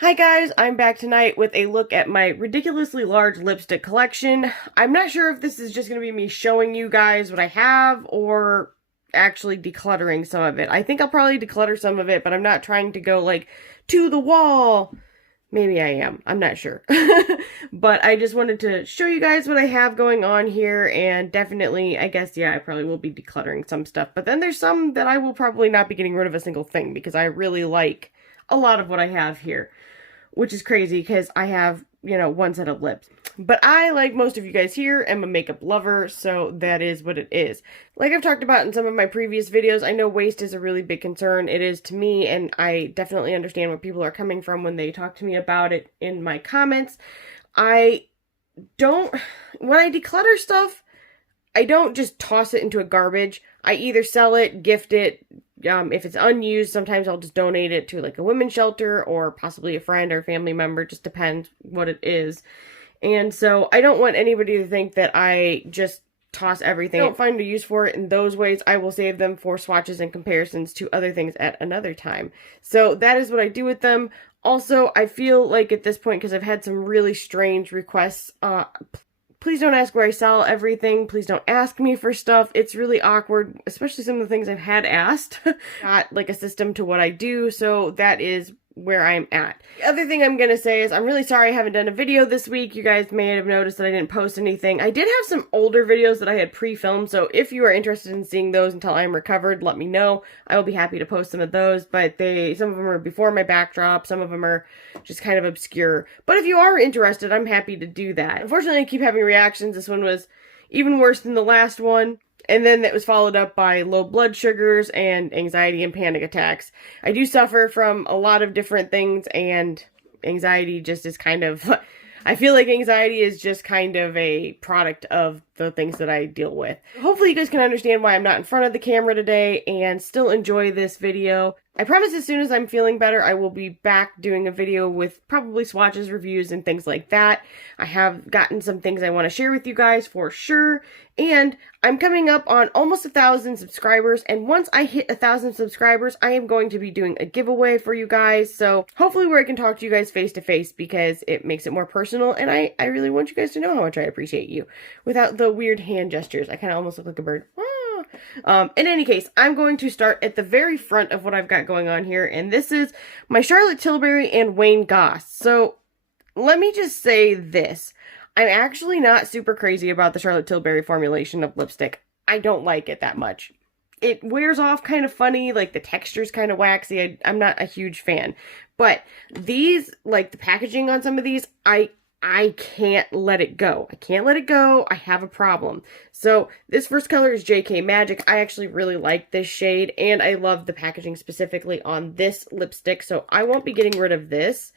Hi guys, I'm back tonight with a look at my ridiculously large lipstick collection. I'm not sure if this is just going to be me showing you guys what I have or actually decluttering some of it. I think I'll probably declutter some of it, but I'm not trying to go like to the wall. Maybe I am. I'm not sure. But I just wanted to show you guys what I have going on here, and definitely, I guess, yeah, I probably will be decluttering some stuff. But then there's some that I will probably not be getting rid of a single thing because I really like a lot of what I have here. Which is crazy because I have, one set of lips. But I, like most of you guys here, am a makeup lover, so that is what it is. Like I've talked about in some of my previous videos, I know waste is a really big concern. It is to me, and I definitely understand where people are coming from when they talk to me about it in my comments. When I declutter stuff, I don't just toss it into a garbage. I either sell it, gift it. If it's unused, sometimes I'll just donate it to like a women's shelter or possibly a friend or family member. Just depends what it is. And so I don't want anybody to think that I just toss everything. I don't find a use for it in those ways. I will save them for swatches and comparisons to other things at another time. So that is what I do with them. Also, I feel like at this point, because I've had some really strange requests, please don't ask where I sell everything. Please don't ask me for stuff. It's really awkward, especially some of the things I've had asked. Not like a system to what I do, so that is where I'm at. The other thing I'm going to say is I'm really sorry I haven't done a video this week. You guys may have noticed that I didn't post anything. I did have some older videos that I had pre-filmed, so if you are interested in seeing those until I'm recovered, let me know. I will be happy to post some of those, but some of them are before my backdrop, some of them are just kind of obscure. But if you are interested, I'm happy to do that. Unfortunately, I keep having reactions. This one was even worse than the last one. And then that was followed up by low blood sugars and anxiety and panic attacks. I do suffer from a lot of different things, and anxiety just is kind of, I feel like anxiety is just kind of a product of the things that I deal with. Hopefully you guys can understand why I'm not in front of the camera today and still enjoy this video. I promise as soon as I'm feeling better, I will be back doing a video with probably swatches, reviews, and things like that. I have gotten some things I want to share with you guys for sure. And I'm coming up on almost 1,000 subscribers. And once I hit 1,000 subscribers, I am going to be doing a giveaway for you guys. So hopefully where I can talk to you guys face to face, because it makes it more personal. And I really want you guys to know how much I appreciate you without the weird hand gestures. I kind of almost look like a bird. In any case, I'm going to start at the very front of what I've got going on here, and this is my Charlotte Tilbury and Wayne Goss. So, let me just say this. I'm actually not super crazy about the Charlotte Tilbury formulation of lipstick. I don't like it that much. It wears off kind of funny, like the texture's kind of waxy. I'm not a huge fan. But these, like the packaging on some of these, I can't let it go. I can't let it go. I have a problem. So this first color is JK Magic. I actually really like this shade, and I love the packaging specifically on this lipstick. So I won't be getting rid of this.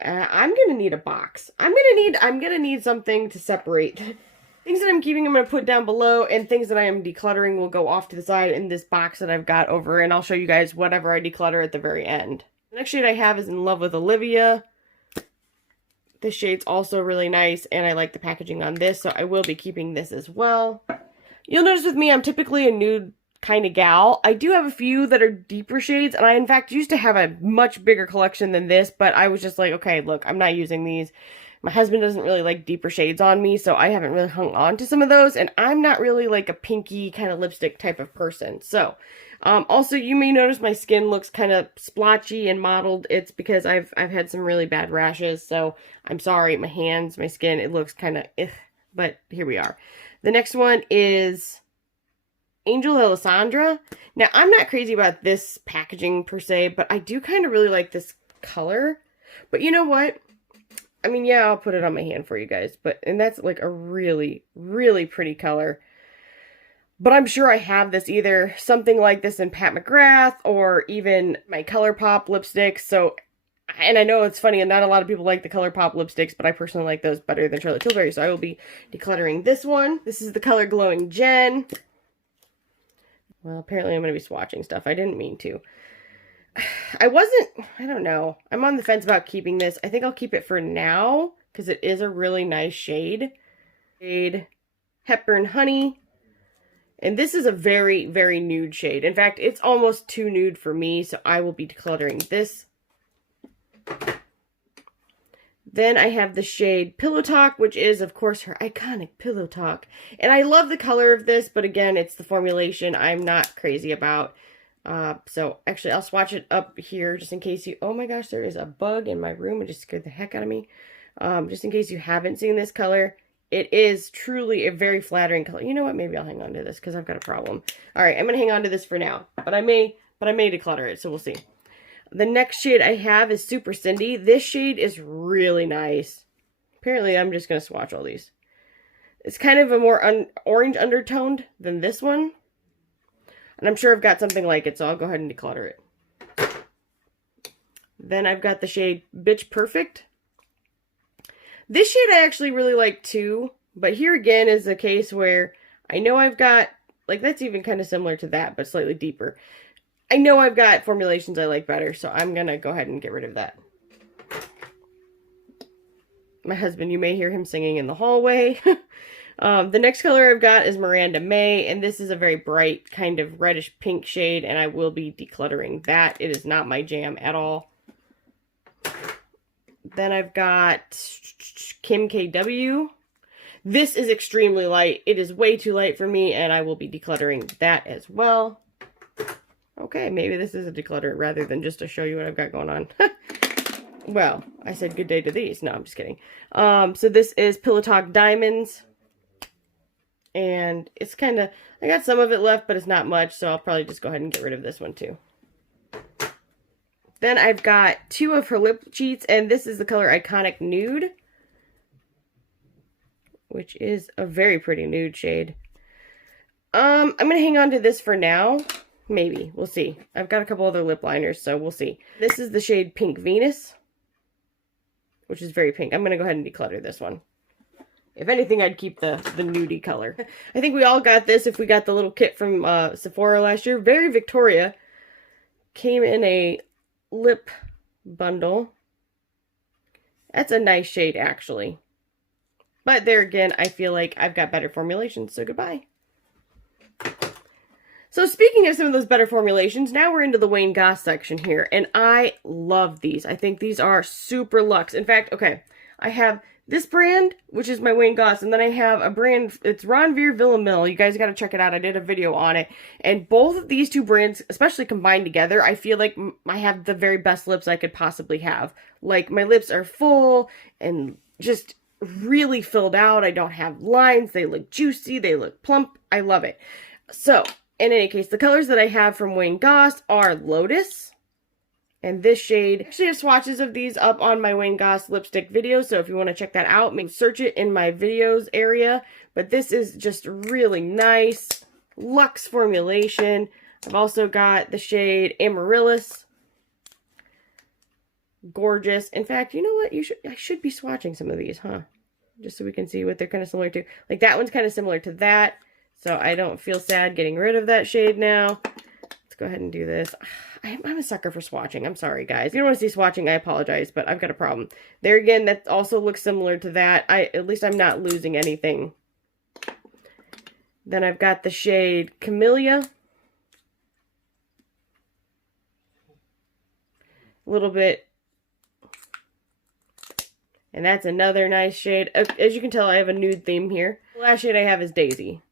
I'm gonna need a box. I'm gonna need something to separate. Things that I'm keeping, I'm gonna put down below, and things that I am decluttering will go off to the side in this box that I've got over, and I'll show you guys whatever I declutter at the very end. The next shade I have is In Love with Olivia. This shade's also really nice, and I like the packaging on this, so I will be keeping this as well. You'll notice with me, I'm typically a nude kind of gal. I do have a few that are deeper shades, and I, in fact, used to have a much bigger collection than this, but I was just like, okay, look, I'm not using these. My husband doesn't really like deeper shades on me, so I haven't really hung on to some of those, and I'm not really like a pinky kind of lipstick type of person. So, also, you may notice my skin looks kind of splotchy and mottled. It's because I've had some really bad rashes, so I'm sorry. My hands, my skin, it looks kind of but here we are. The next one is Angel Alessandra. Now, I'm not crazy about this packaging per se, but I do kind of really like this color. But you know what? I mean, yeah, I'll put it on my hand for you guys, and that's like a really, really pretty color. But I'm sure I have this either something like this in Pat McGrath or even my ColourPop lipsticks. So, and I know it's funny and not a lot of people like the ColourPop lipsticks, but I personally like those better than Charlotte Tilbury. So I will be decluttering this one. This is the color Glowing Jen. Well, apparently I'm going to be swatching stuff. I didn't mean to. I don't know. I'm on the fence about keeping this. I think I'll keep it for now because it is a really nice shade. Shade Hepburn Honey. And this is a very, very nude shade. In fact, it's almost too nude for me, so I will be decluttering this. Then I have the shade Pillow Talk, which is, of course, her iconic Pillow Talk. And I love the color of this, but again, it's the formulation I'm not crazy about. So actually, I'll swatch it up here just in case you... Oh my gosh, there is a bug in my room. It just scared the heck out of me. Just in case you haven't seen this color. It is truly a very flattering color. You know what? Maybe I'll hang on to this because I've got a problem. All right, I'm going to hang on to this for now. But I may declutter it, so we'll see. The next shade I have is Super Cindy. This shade is really nice. Apparently, I'm just going to swatch all these. It's kind of a more orange undertoned than this one. And I'm sure I've got something like it, so I'll go ahead and declutter it. Then I've got the shade Bitch Perfect. This shade I actually really like too, but here again is a case where I know I've got, like that's even kind of similar to that, but slightly deeper. I know I've got formulations I like better, so I'm going to go ahead and get rid of that. My husband, you may hear him singing in the hallway. The next color I've got is Miranda May, and this is a very bright kind of reddish pink shade, and I will be decluttering that. It is not my jam at all. Then I've got Kim KW. This is extremely light. It is way too light for me, and I will be decluttering that as well. Okay, maybe this is a declutter rather than just to show you what I've got going on. Well, I said good day to these. No, I'm just kidding. So this is Pillow Talk Diamonds. And it's kind of, I got some of it left, but it's not much, so I'll probably just go ahead and get rid of this one too. Then I've got two of her lip cheats, and this is the color Iconic Nude, which is a very pretty nude shade. I'm going to hang on to this for now. Maybe. We'll see. I've got a couple other lip liners, so we'll see. This is the shade Pink Venus, which is very pink. I'm going to go ahead and declutter this one. If anything, I'd keep the nudie color. I think we all got this if we got the little kit from Sephora last year. Very Victoria. Came in a lip bundle. That's a nice shade, actually. But there again, I feel like I've got better formulations, so goodbye. So speaking of some of those better formulations, now we're into the Wayne Goss section here. And I love these. I think these are super luxe. In fact, okay, I have this brand, which is my Wayne Goss, and then I have a brand, it's Ranvier Villamil. You guys got to check it out. I did a video on it. And both of these two brands, especially combined together, I feel like I have the very best lips I could possibly have. Like, my lips are full and just really filled out. I don't have lines. They look juicy. They look plump. I love it. So, in any case, the colors that I have from Wayne Goss are Lotus and this shade. I actually have swatches of these up on my Wayne Goss lipstick video, so if you want to check that out, search it in my videos area. But this is just really nice, luxe formulation. I've also got the shade Amaryllis. Gorgeous. In fact, you know what? I should be swatching some of these, huh? Just so we can see what they're kind of similar to. Like, that one's kind of similar to that. So I don't feel sad getting rid of that shade now. Let's go ahead and do this. I'm a sucker for swatching. I'm sorry, guys. If you don't want to see swatching, I apologize, but I've got a problem. There again, that also looks similar to that. At least I'm not losing anything. Then I've got the shade Camellia. A little bit. And that's another nice shade. As you can tell, I have a nude theme here. The last shade I have is Daisy.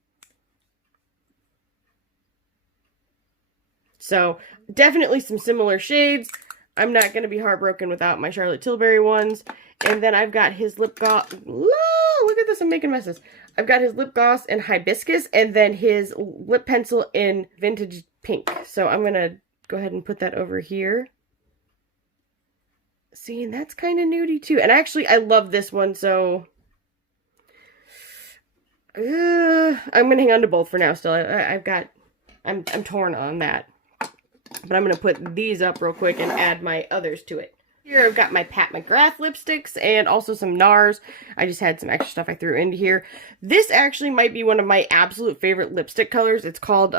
So, definitely some similar shades. I'm not going to be heartbroken without my Charlotte Tilbury ones. And then I've got his lip gloss. Look at this, I'm making messes. I've got his lip gloss in Hibiscus and then his lip pencil in Vintage Pink. So, I'm going to go ahead and put that over here. See, and that's kind of nudie too. And actually, I love this one, so I'm going to hang on to both for now still. I'm torn on that. But I'm going to put these up real quick and add my others to it. Here I've got my Pat McGrath lipsticks and also some NARS. I just had some extra stuff I threw into here. This actually might be one of my absolute favorite lipstick colors. It's called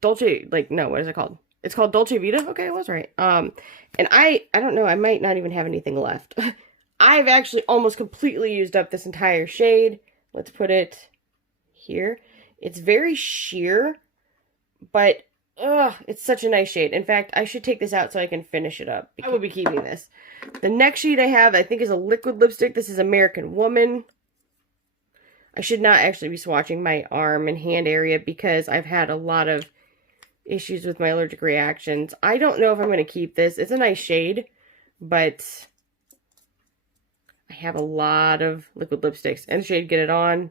Dolce, what is it called? It's called Dolce Vita. Okay, I was right. And I don't know, I might not even have anything left. I've actually almost completely used up this entire shade. Let's put it here. It's very sheer, but Ugh, it's such a nice shade. In fact, I should take this out so I can finish it up. I will be keeping this. The next shade I have, I think, is a liquid lipstick. This is American Woman. I should not actually be swatching my arm and hand area because I've had a lot of issues with my allergic reactions. I don't know if I'm going to keep this. It's a nice shade, but I have a lot of liquid lipsticks. And the shade Get It On,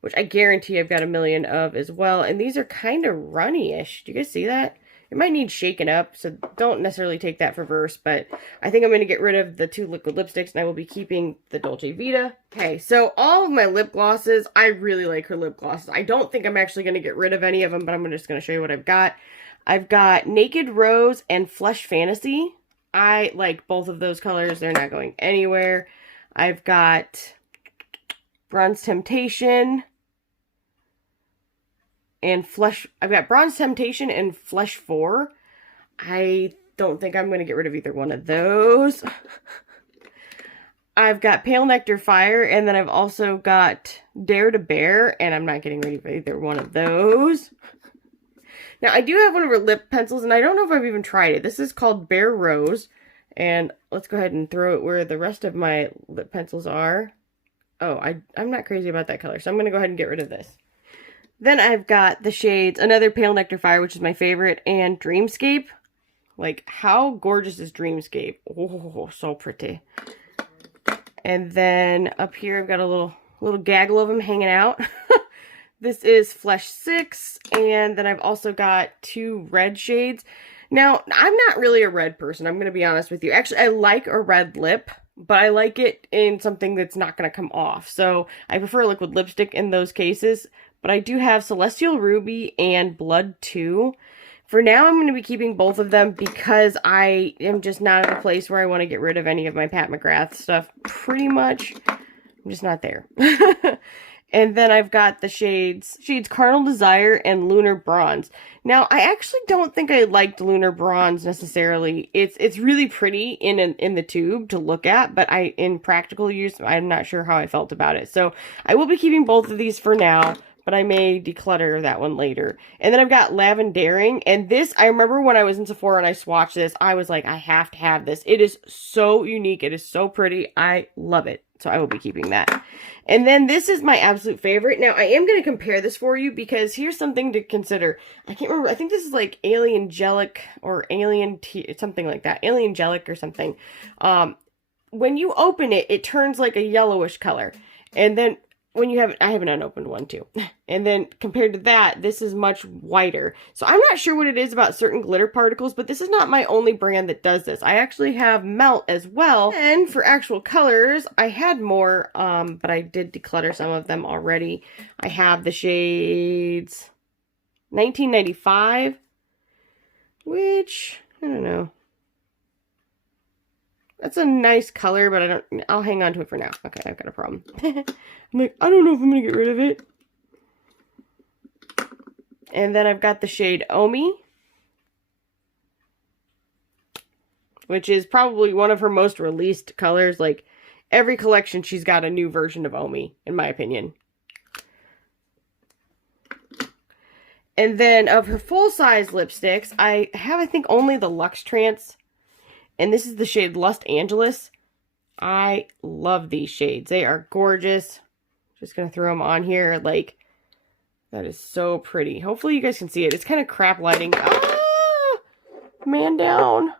which I guarantee I've got a million of as well. And these are kind of runny-ish. Do you guys see that? It might need shaken up, so don't necessarily take that for verse, but I think I'm going to get rid of the 2 liquid lipsticks, and I will be keeping the Dolce Vita. Okay, so all of my lip glosses, I really like her lip glosses. I don't think I'm actually going to get rid of any of them, but I'm just going to show you what I've got. I've got Naked Rose and Flesh Fantasy. I like both of those colors. They're not going anywhere. I've got Bronze Temptation and I've got Bronze Temptation and Flesh 4. I don't think I'm going to get rid of either one of those. I've got Pale Nectar Fire, and then I've also got Dare to Bear, and I'm not getting rid of either one of those. Now, I do have one of her lip pencils, and I don't know if I've even tried it. This is called Bare Rose, and let's go ahead and throw it where the rest of my lip pencils are. Oh, I'm not crazy about that color, so I'm going to go ahead and get rid of this. Then I've got the shades, another Pale Nectar Fire, which is my favorite, and Dreamscape. Like, how gorgeous is Dreamscape? Oh, so pretty. And then up here, I've got a little gaggle of them hanging out. This is Flesh 6, and then I've also got 2 red shades. Now, I'm not really a red person, I'm going to be honest with you. Actually, I like a red lip, but I like it in something that's not going to come off. So, I prefer liquid lipstick in those cases. But I do have Celestial Ruby and Blood 2. For now, I'm going to be keeping both of them because I am just not at a place where I want to get rid of any of my Pat McGrath stuff. Pretty much, I'm just not there. And then I've got the shades Carnal Desire and Lunar Bronze. Now, I actually don't think I liked Lunar Bronze necessarily. It's really pretty in the tube to look at, but in practical use, I'm not sure how I felt about it. So I will be keeping both of these for now, but I may declutter that one later. And then I've got Lavendering, and this, I remember when I was in Sephora and I swatched this, I was like, I have to have this. It is so unique. It is so pretty. I love it. So I will be keeping that. And then this is my absolute favorite. Now, I am going to compare this for you because here's something to consider. I can't remember. I think this is like Aliangelic or something like that. Aliangelic or something. When you open it, it turns like a yellowish color. And then when you have, I have an unopened one too. And then compared to that, this is much whiter. So I'm not sure what it is about certain glitter particles, but this is not my only brand that does this. I actually have Melt as well. And for actual colors, I had more, but I did declutter some of them already. I have the shades 1995, which, I don't know. That's a nice color, but I'll hang on to it for now. Okay, I've got a problem. I'm like, I don't know if I'm going to get rid of it. And then I've got the shade Omi, which is probably one of her most released colors. Like, every collection, she's got a new version of Omi, in my opinion. And then of her full-size lipsticks, I have, I think, only the Luxe Trance. And this is the shade Lust Angeles. I love these shades. They are gorgeous. Just going to throw them on here. Like, that is so pretty. Hopefully you guys can see it. It's kind of crap lighting. Ah! Man down.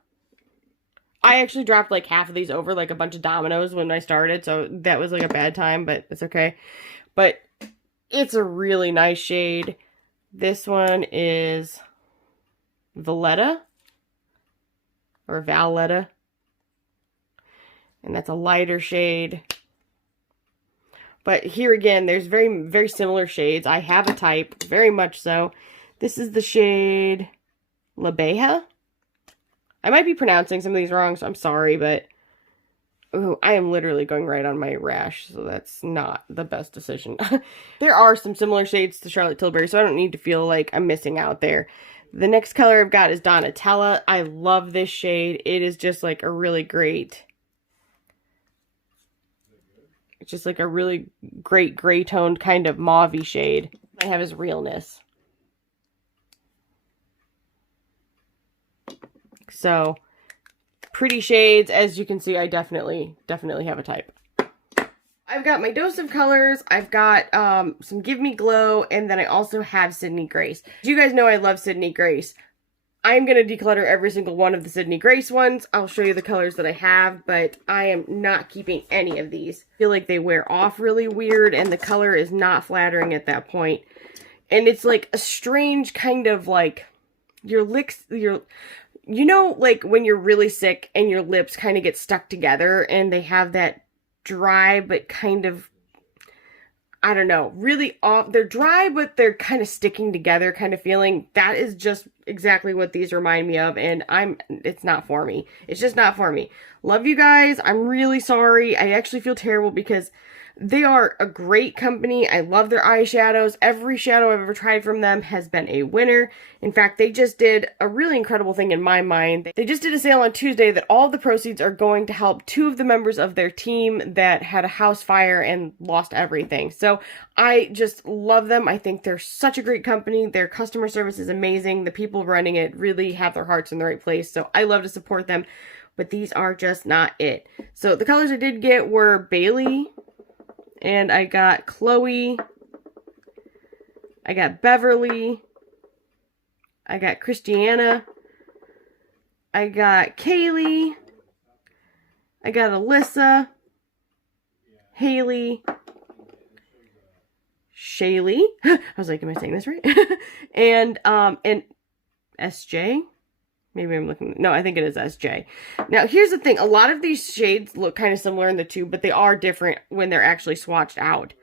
I actually dropped like half of these over like a bunch of dominoes when I started. So that was like a bad time, but it's okay. But it's a really nice shade. This one is Valletta. Or Valletta. And that's a lighter shade. But here again, there's very, very similar shades. I have a type, very much so. This is the shade La Beja. I might be pronouncing some of these wrong, so I'm sorry, but ooh, I am literally going right on my rash, so that's not the best decision. There are some similar shades to Charlotte Tilbury, so I don't need to feel like I'm missing out there. The next color I've got is Donatella. I love this shade. It is just like a really great, it's just like a really great gray toned kind of mauve-y shade. I have is Realness. So, pretty shades. As you can see, I definitely have a type. I've got my Dose of Colors, I've got some Give Me Glow, and then I also have Sydney Grace. You guys know I love Sydney Grace. I'm going to declutter every single one of the Sydney Grace ones. I'll show you the colors that I have, but I am not keeping any of these. I feel like they wear off really weird, and the color is not flattering at that point. And it's like a strange kind of like, your lips, you know, like when you're really sick and your lips kind of get stuck together and they have that dry but kind of, I don't know, really off. They're dry but they're kind of sticking together kind of feeling. That is just exactly what these remind me of, and it's not for me. It's just not for me. Love you guys. I'm really sorry. I actually feel terrible because they are a great company. I love their eyeshadows. Every shadow I've ever tried from them has been a winner. In fact, they just did a really incredible thing in my mind. They just did a sale on Tuesday that all the proceeds are going to help 2 of the members of their team that had a house fire and lost everything. So I just love them. I think they're such a great company. Their customer service is amazing. The people running it really have their hearts in the right place. So I love to support them, but these are just not it. So the colors I did get were Bailey, and I got Chloe, I got Beverly, I got Christiana, I got Kaylee, I got Alyssa, Haley, Shaylee, I was like, am I saying this right? and SJ? Maybe I'm looking, no, I think it is SJ. Now, here's the thing. A lot of these shades look kind of similar in the tube, but they are different when they're actually swatched out.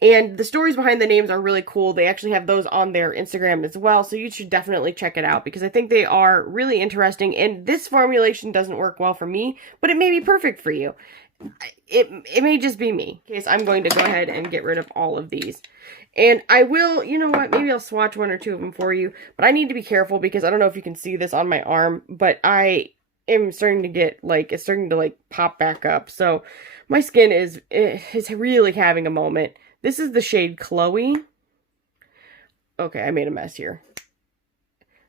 And the stories behind the names are really cool. They actually have those on their Instagram as well, so you should definitely check it out because I think they are really interesting. And this formulation doesn't work well for me, but it may be perfect for you. It may just be me. In case I'm going to go ahead and get rid of all of these. And I will, you know what, maybe I'll swatch 1 or 2 of them for you. But I need to be careful because I don't know if you can see this on my arm, but I am starting to get, like, it's starting to, like, pop back up. So my skin is really having a moment. This is the shade Chloe. Okay, I made a mess here.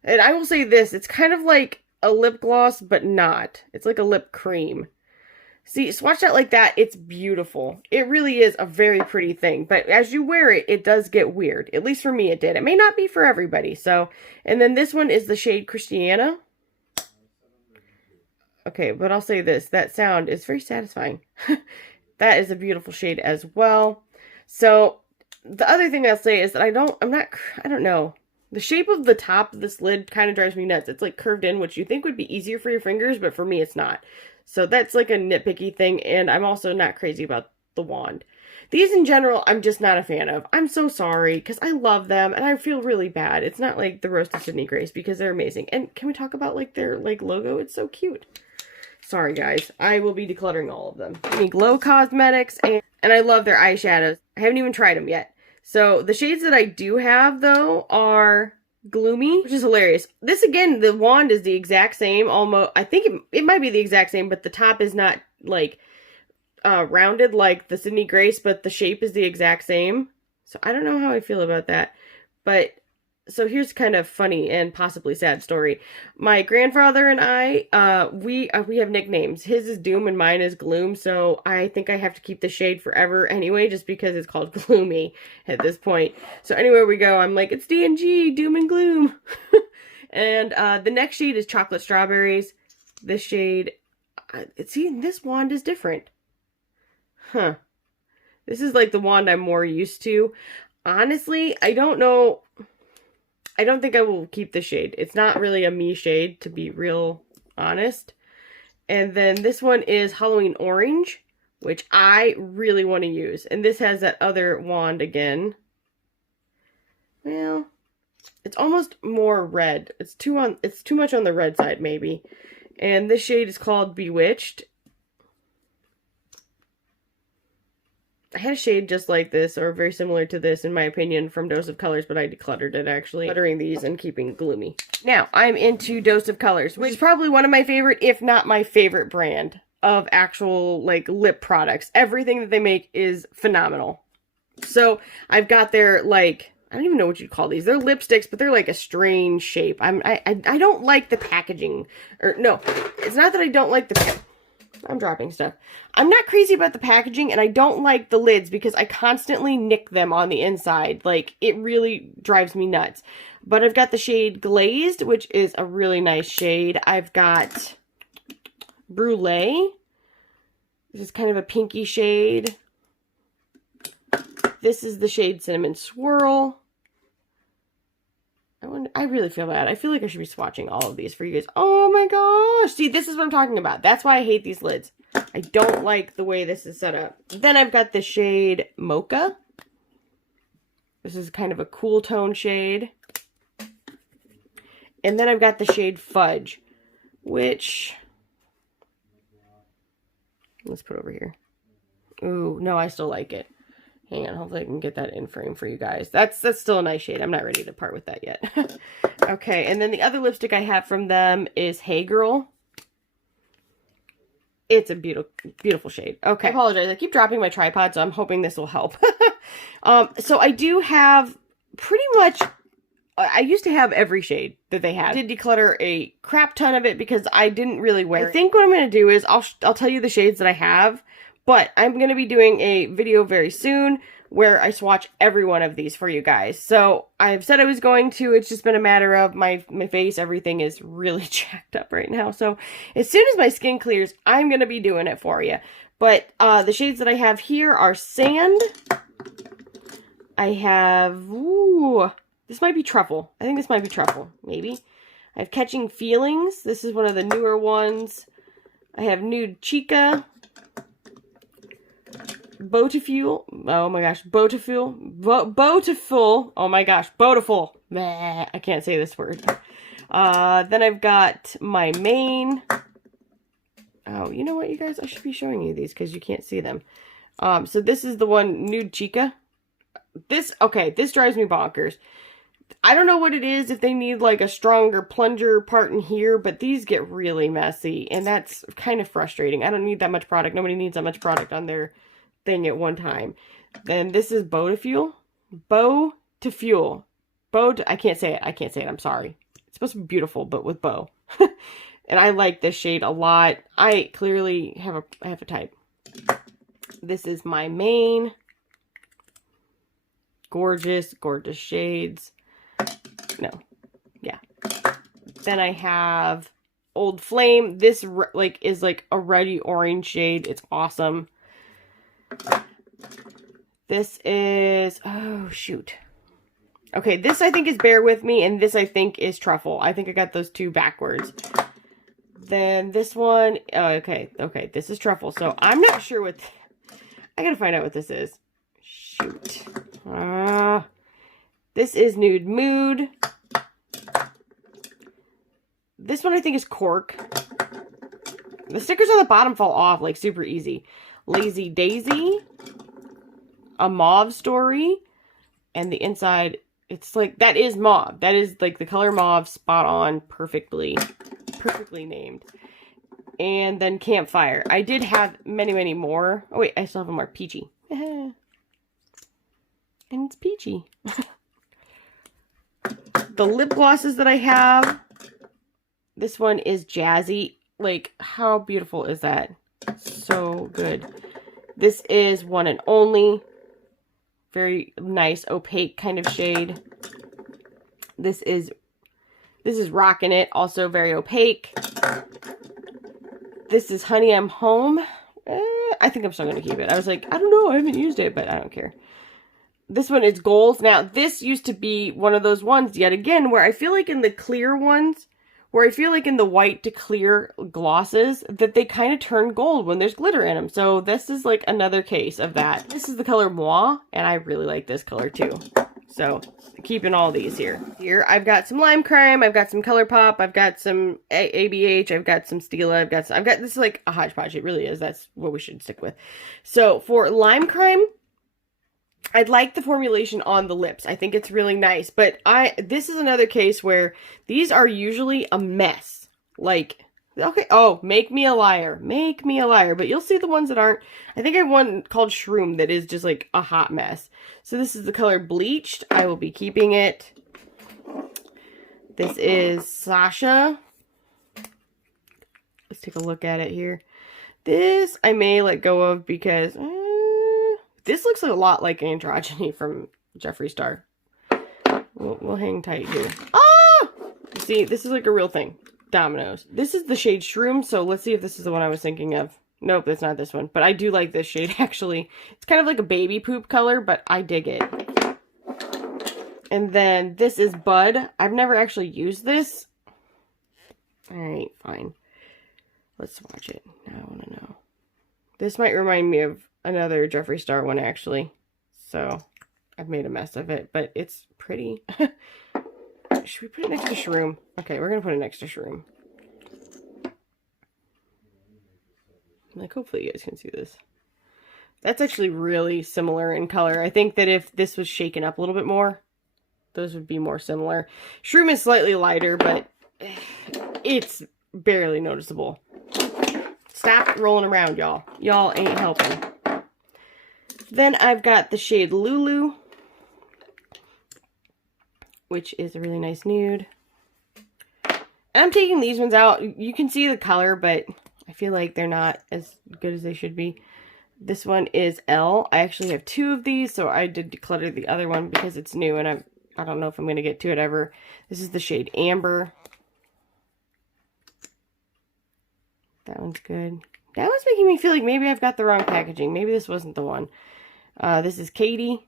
And I will say this, it's kind of like a lip gloss, but not. It's like a lip cream. See, swatched out like that, it's beautiful. It really is a very pretty thing. But as you wear it, it does get weird. At least for me, it did. It may not be for everybody. So, and then this one is the shade Christiana. Okay, but I'll say this. That sound is very satisfying. That is a beautiful shade as well. So, the other thing I'll say is that I don't know. The shape of the top of this lid kind of drives me nuts. It's like curved in, which you think would be easier for your fingers, but for me, it's not. So that's like a nitpicky thing, and I'm also not crazy about the wand. These in general, I'm just not a fan of. I'm so sorry, because I love them, and I feel really bad. It's not like the Roasted Sydney Grace, because they're amazing. And can we talk about, like, their, like, logo? It's so cute. Sorry, guys. I will be decluttering all of them. Glow Cosmetics, and I love their eyeshadows. I haven't even tried them yet. So, the shades that I do have, though, are Gloomy, which is hilarious. This, again, the wand is the exact same, almost. I think it might be the exact same, but the top is not, like, rounded like the Sydney Grace, but the shape is the exact same. So, I don't know how I feel about that. But, so here's kind of funny and possibly sad story. My grandfather and I, we have nicknames. His is Doom and mine is Gloom, so I think I have to keep the shade forever anyway, just because it's called Gloomy at this point. So anywhere we go, I'm like, it's D&G, Doom and Gloom. And the next shade is Chocolate Strawberries. This shade, see, this wand is different. Huh. This is like the wand I'm more used to. Honestly, I don't know. I don't think I will keep the shade. It's not really a me shade, to be real honest. And then this one is Halloween Orange, which I really want to use. And this has that other wand again. Well, it's almost more red. It's too much on the red side, maybe. And this shade is called Bewitched. I had a shade just like this, or very similar to this, in my opinion, from Dose of Colors, but I decluttered it, actually. Decluttering these and keeping Gloomy. Now, I'm into Dose of Colors, which is probably one of my favorite, if not my favorite brand of actual, like, lip products. Everything that they make is phenomenal. So, I've got their, like, I don't even know what you'd call these. They're lipsticks, but they're like a strange shape. I don't like the packaging. Or no, it's not that I don't like the I'm dropping stuff. I'm not crazy about the packaging, and I don't like the lids because I constantly nick them on the inside. Like, it really drives me nuts. But I've got the shade Glazed, which is a really nice shade. I've got Brulee. This is kind of a pinky shade. This is the shade Cinnamon Swirl. I really feel bad. I feel like I should be swatching all of these for you guys. Oh my gosh. See, this is what I'm talking about. That's why I hate these lids. I don't like the way this is set up. Then I've got the shade Mocha. This is kind of a cool tone shade. And then I've got the shade Fudge, which... let's put over here. Ooh, no, I still like it. Hang on, hopefully I can get that in frame for you guys. That's still a nice shade. I'm not ready to part with that yet. Okay, and then the other lipstick I have from them is Hey Girl. It's a beautiful shade. Okay, I apologize. I keep dropping my tripod, so I'm hoping this will help. So I do have pretty much... I used to have every shade that they had. I did declutter a crap ton of it because I didn't really wear it. I think what I'm going to do is I'll tell you the shades that I have. But I'm going to be doing a video very soon where I swatch every one of these for you guys. So I've said I was going to. It's just been a matter of my face. Everything is really jacked up right now. So as soon as my skin clears, I'm going to be doing it for you. But the shades that I have here are Sand. I have... ooh, this might be Truffle. I think this might be Truffle. Maybe. I have Catching Feelings. This is one of the newer ones. I have Nude Chica. Beautiful. Oh my gosh. Beautiful. Beautiful. Oh my gosh. Beautiful. I can't say this word. Then I've got my main. Oh, you know what, you guys? I should be showing you these because you can't see them. So this is the one, Nude Chica. This drives me bonkers. I don't know what it is, if they need like a stronger plunger part in here, but these get really messy, and that's kind of frustrating. I don't need that much product. Nobody needs that much product on their thing at one time. Then this is Beautiful. Beautiful. I can't say it. I'm sorry. It's supposed to be beautiful, but with bow. And I like this shade a lot. I clearly have a type. This is my main. Gorgeous, gorgeous shades. No. Yeah. Then I have Old Flame. This is like a reddy orange shade. It's awesome. This is, oh shoot. Okay, this I think is Bear With Me, and this I think is Truffle. I think I got those two backwards. Then this one, oh, okay, this is Truffle. So I'm not sure what, I gotta find out what this is. Shoot. This is Nude Mood. This one I think is Cork. The stickers on the bottom fall off like super easy. Lazy Daisy. A Mauve Story. And the inside, it's like, that is mauve. That is like the color mauve, spot on, perfectly named. And then Campfire. I did have many, many more. Oh wait, I still have more. Peachy. And it's peachy. The lip glosses that I have. This one is Jazzy. Like, how beautiful is that? So good. This is One and Only. Very nice, opaque kind of shade. This is Rockin' It. Also very opaque. This is Honey, I'm Home. I think I'm still going to keep it. I was like, I don't know. I haven't used it, but I don't care. This one is Goals. Now, this used to be one of those ones, yet again, where I feel like in the clear ones, where I feel like in the white to clear glosses, that they kind of turn gold when there's glitter in them. So this is like another case of that. This is the color Moi, and I really like this color too. So, keeping all these here. Here, I've got some Lime Crime, I've got some ColourPop, I've got some ABH, I've got some Stila, I've got, this is like a hodgepodge, it really is. That's what we should stick with. So, for Lime Crime, I'd like the formulation on the lips. I think it's really nice. But this is another case where these are usually a mess. Like, Okay. Oh, make me a liar. Make me a liar. But you'll see the ones that aren't. I think I have one called Shroom that is just like a hot mess. So this is the color Bleached. I will be keeping it. This is Sasha. Let's take a look at it here. This I may let go of because this looks a lot like Androgyny from Jeffree Star. We'll hang tight here. Ah! See, this is like a real thing. Dominoes. This is the shade Shroom, so let's see if this is the one I was thinking of. Nope, that's not this one. But I do like this shade, actually. It's kind of like a baby poop color, but I dig it. And then this is Bud. I've never actually used this. Alright, fine. Let's swatch it. Now I want to know. This might remind me of another Jeffree Star one, actually. So, I've made a mess of it, but it's pretty. Should we put it next to Shroom? Okay, we're going to put it next to Shroom. Like, hopefully you guys can see this. That's actually really similar in color. I think that if this was shaken up a little bit more, those would be more similar. Shroom is slightly lighter, but it's barely noticeable. Stop rolling around, y'all. Y'all ain't helping. Then I've got the shade Lulu, which is a really nice nude. And I'm taking these ones out. You can see the color, but I feel like they're not as good as they should be. This one is L. I actually have 2 of these, so I did declutter the other one because it's new, and I don't know if I'm going to get to it ever. This is the shade Amber. That one's good. That one's making me feel like maybe I've got the wrong packaging. Maybe this wasn't the one. This is Katie.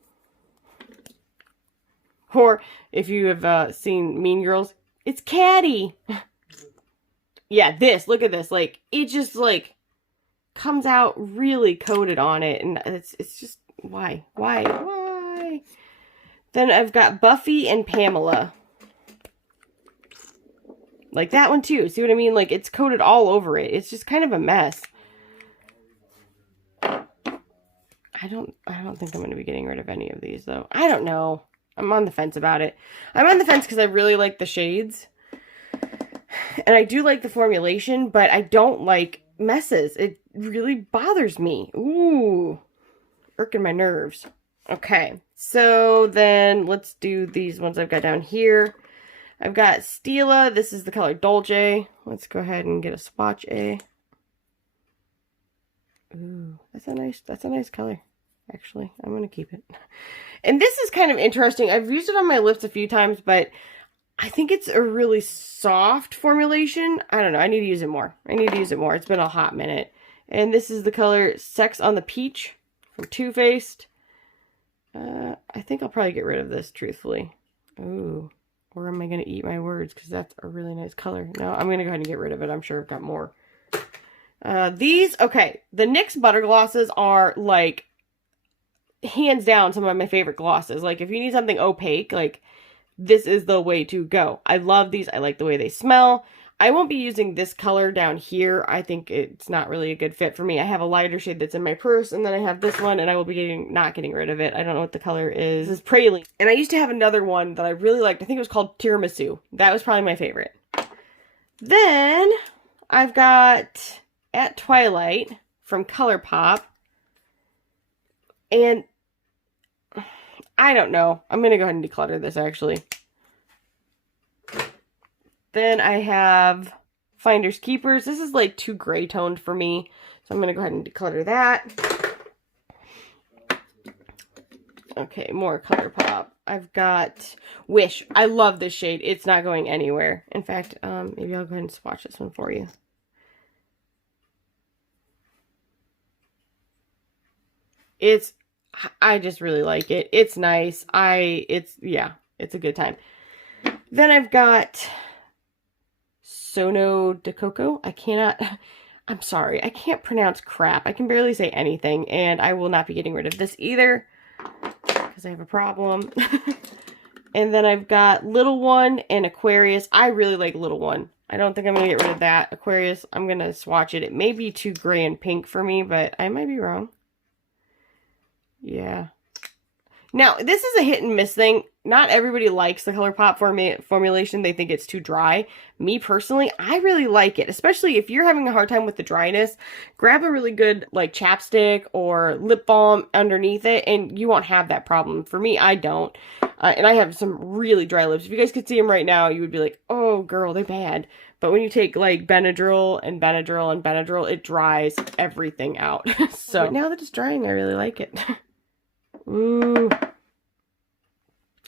Or, if you have seen Mean Girls, it's Caddy. Yeah, this. Look at this. Like, it just, like, comes out really coated on it. And it's just, why? Why? Then I've got Buffy and Pamela. Like that one, too. See what I mean? Like, it's coated all over it. It's just kind of a mess. I don't think I'm going to be getting rid of any of these, though. I don't know. I'm on the fence about it. I'm on the fence because I really like the shades. And I do like the formulation, but I don't like messes. It really bothers me. Ooh. Irking my nerves. Okay. So then let's do these ones I've got down here. I've got Stila. This is the color Dolce. Let's go ahead and get a swatch A. Ooh, that's a nice color. Actually, I'm going to keep it. And this is kind of interesting. I've used it on my lips a few times, but I think it's a really soft formulation. I don't know. I need to use it more. It's been a hot minute. And this is the color Sex on the Peach from Too Faced. I think I'll probably get rid of this, truthfully. Ooh. Or am I going to eat my words? Because that's a really nice color. No, I'm going to go ahead and get rid of it. I'm sure I've got more. These, okay. The NYX Butter Glosses are, like, hands down some of my favorite glosses. Like, if you need something opaque, like, this is the way to go. I love these. I like the way they smell. I won't be using this color down here. I think it's not really a good fit for me. I have a lighter shade that's in my purse, and then I have this one, and I will be not getting rid of it. I don't know what the color is. This is Praline. And I used to have another one that I really liked. I think it was called Tiramisu. That was probably my favorite. Then I've got At Twilight from ColourPop. And I don't know. I'm going to go ahead and declutter this, actually. Then I have Finders Keepers. This is like too gray toned for me. So I'm going to go ahead and declutter that. Okay, more ColourPop. I've got Wish. I love this shade. It's not going anywhere. In fact, maybe I'll go ahead and swatch this one for you. I just really like it. It's nice. Yeah, it's a good time. Then I've got Sono de Coco. I'm sorry. I can't pronounce crap. I can barely say anything, and I will not be getting rid of this either because I have a problem. And then I've got Little One and Aquarius. I really like Little One. I don't think I'm going to get rid of that. Aquarius, I'm going to swatch it. It may be too gray and pink for me, but I might be wrong. Yeah. Now, this is a hit and miss thing. not everybody likes the ColourPop formulation. They think it's too dry. Me personally, I really like it, especially if you're having a hard time with the dryness. Grab a really good like chapstick or lip balm underneath it and you won't have that problem. For me, I don't. And I have some really dry lips. If you guys could see them right now, you would be like, oh girl, they're bad. But when you take like Benadryl and Benadryl and Benadryl, it dries everything out. So now that it's drying, I really like it. Ooh.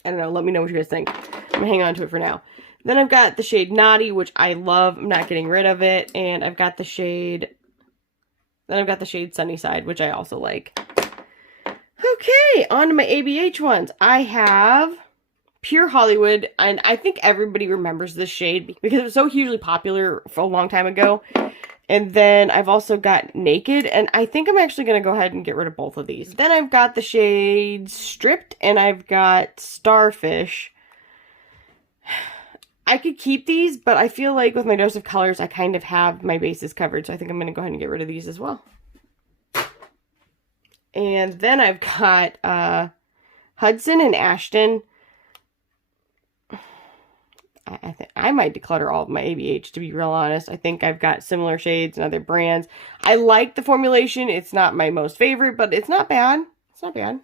I don't know. Let me know what you guys think. I'm going to hang on to it for now. Then I've got the shade Naughty, which I love. I'm not getting rid of it. And I've got the shade... Then I've got the shade Sunnyside, which I also like. Okay, on to my ABH ones. I have Pure Hollywood, and I think everybody remembers this shade because it was so hugely popular for a long time ago. And then I've also got Naked, and I think I'm actually going to go ahead and get rid of both of these. Then I've got the shade Stripped, and I've got Starfish. I could keep these, but I feel like with my dose of colors, I kind of have my bases covered, so I think I'm going to go ahead and get rid of these as well. And then I've got Hudson and Ashton. I think I might declutter all of my ABH, to be real honest. I think I've got similar shades and other brands. I like the formulation. It's not my most favorite, but it's not bad. It's not bad.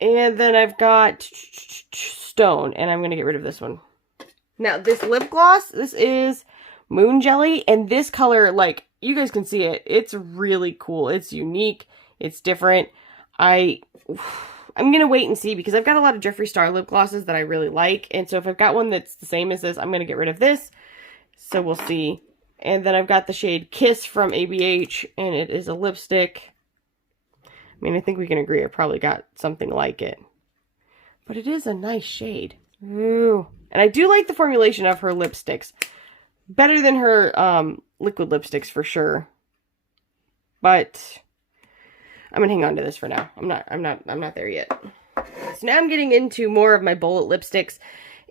And then I've got Stone, and I'm going to get rid of this one. Now, this lip gloss, this is Moon Jelly, and this color, like, you guys can see it. It's really cool. It's unique. It's different. I'm going to wait and see because I've got a lot of Jeffree Star lip glosses that I really like. And so if I've got one that's the same as this, I'm going to get rid of this. So we'll see. And then I've got the shade Kiss from ABH, and it is a lipstick. I mean, I think we can agree I probably got something like it. But it is a nice shade. Ooh. And I do like the formulation of her lipsticks. Better than her liquid lipsticks for sure. But I'm gonna hang on to this for now. I'm not there yet. So now I'm getting into more of my bullet lipsticks.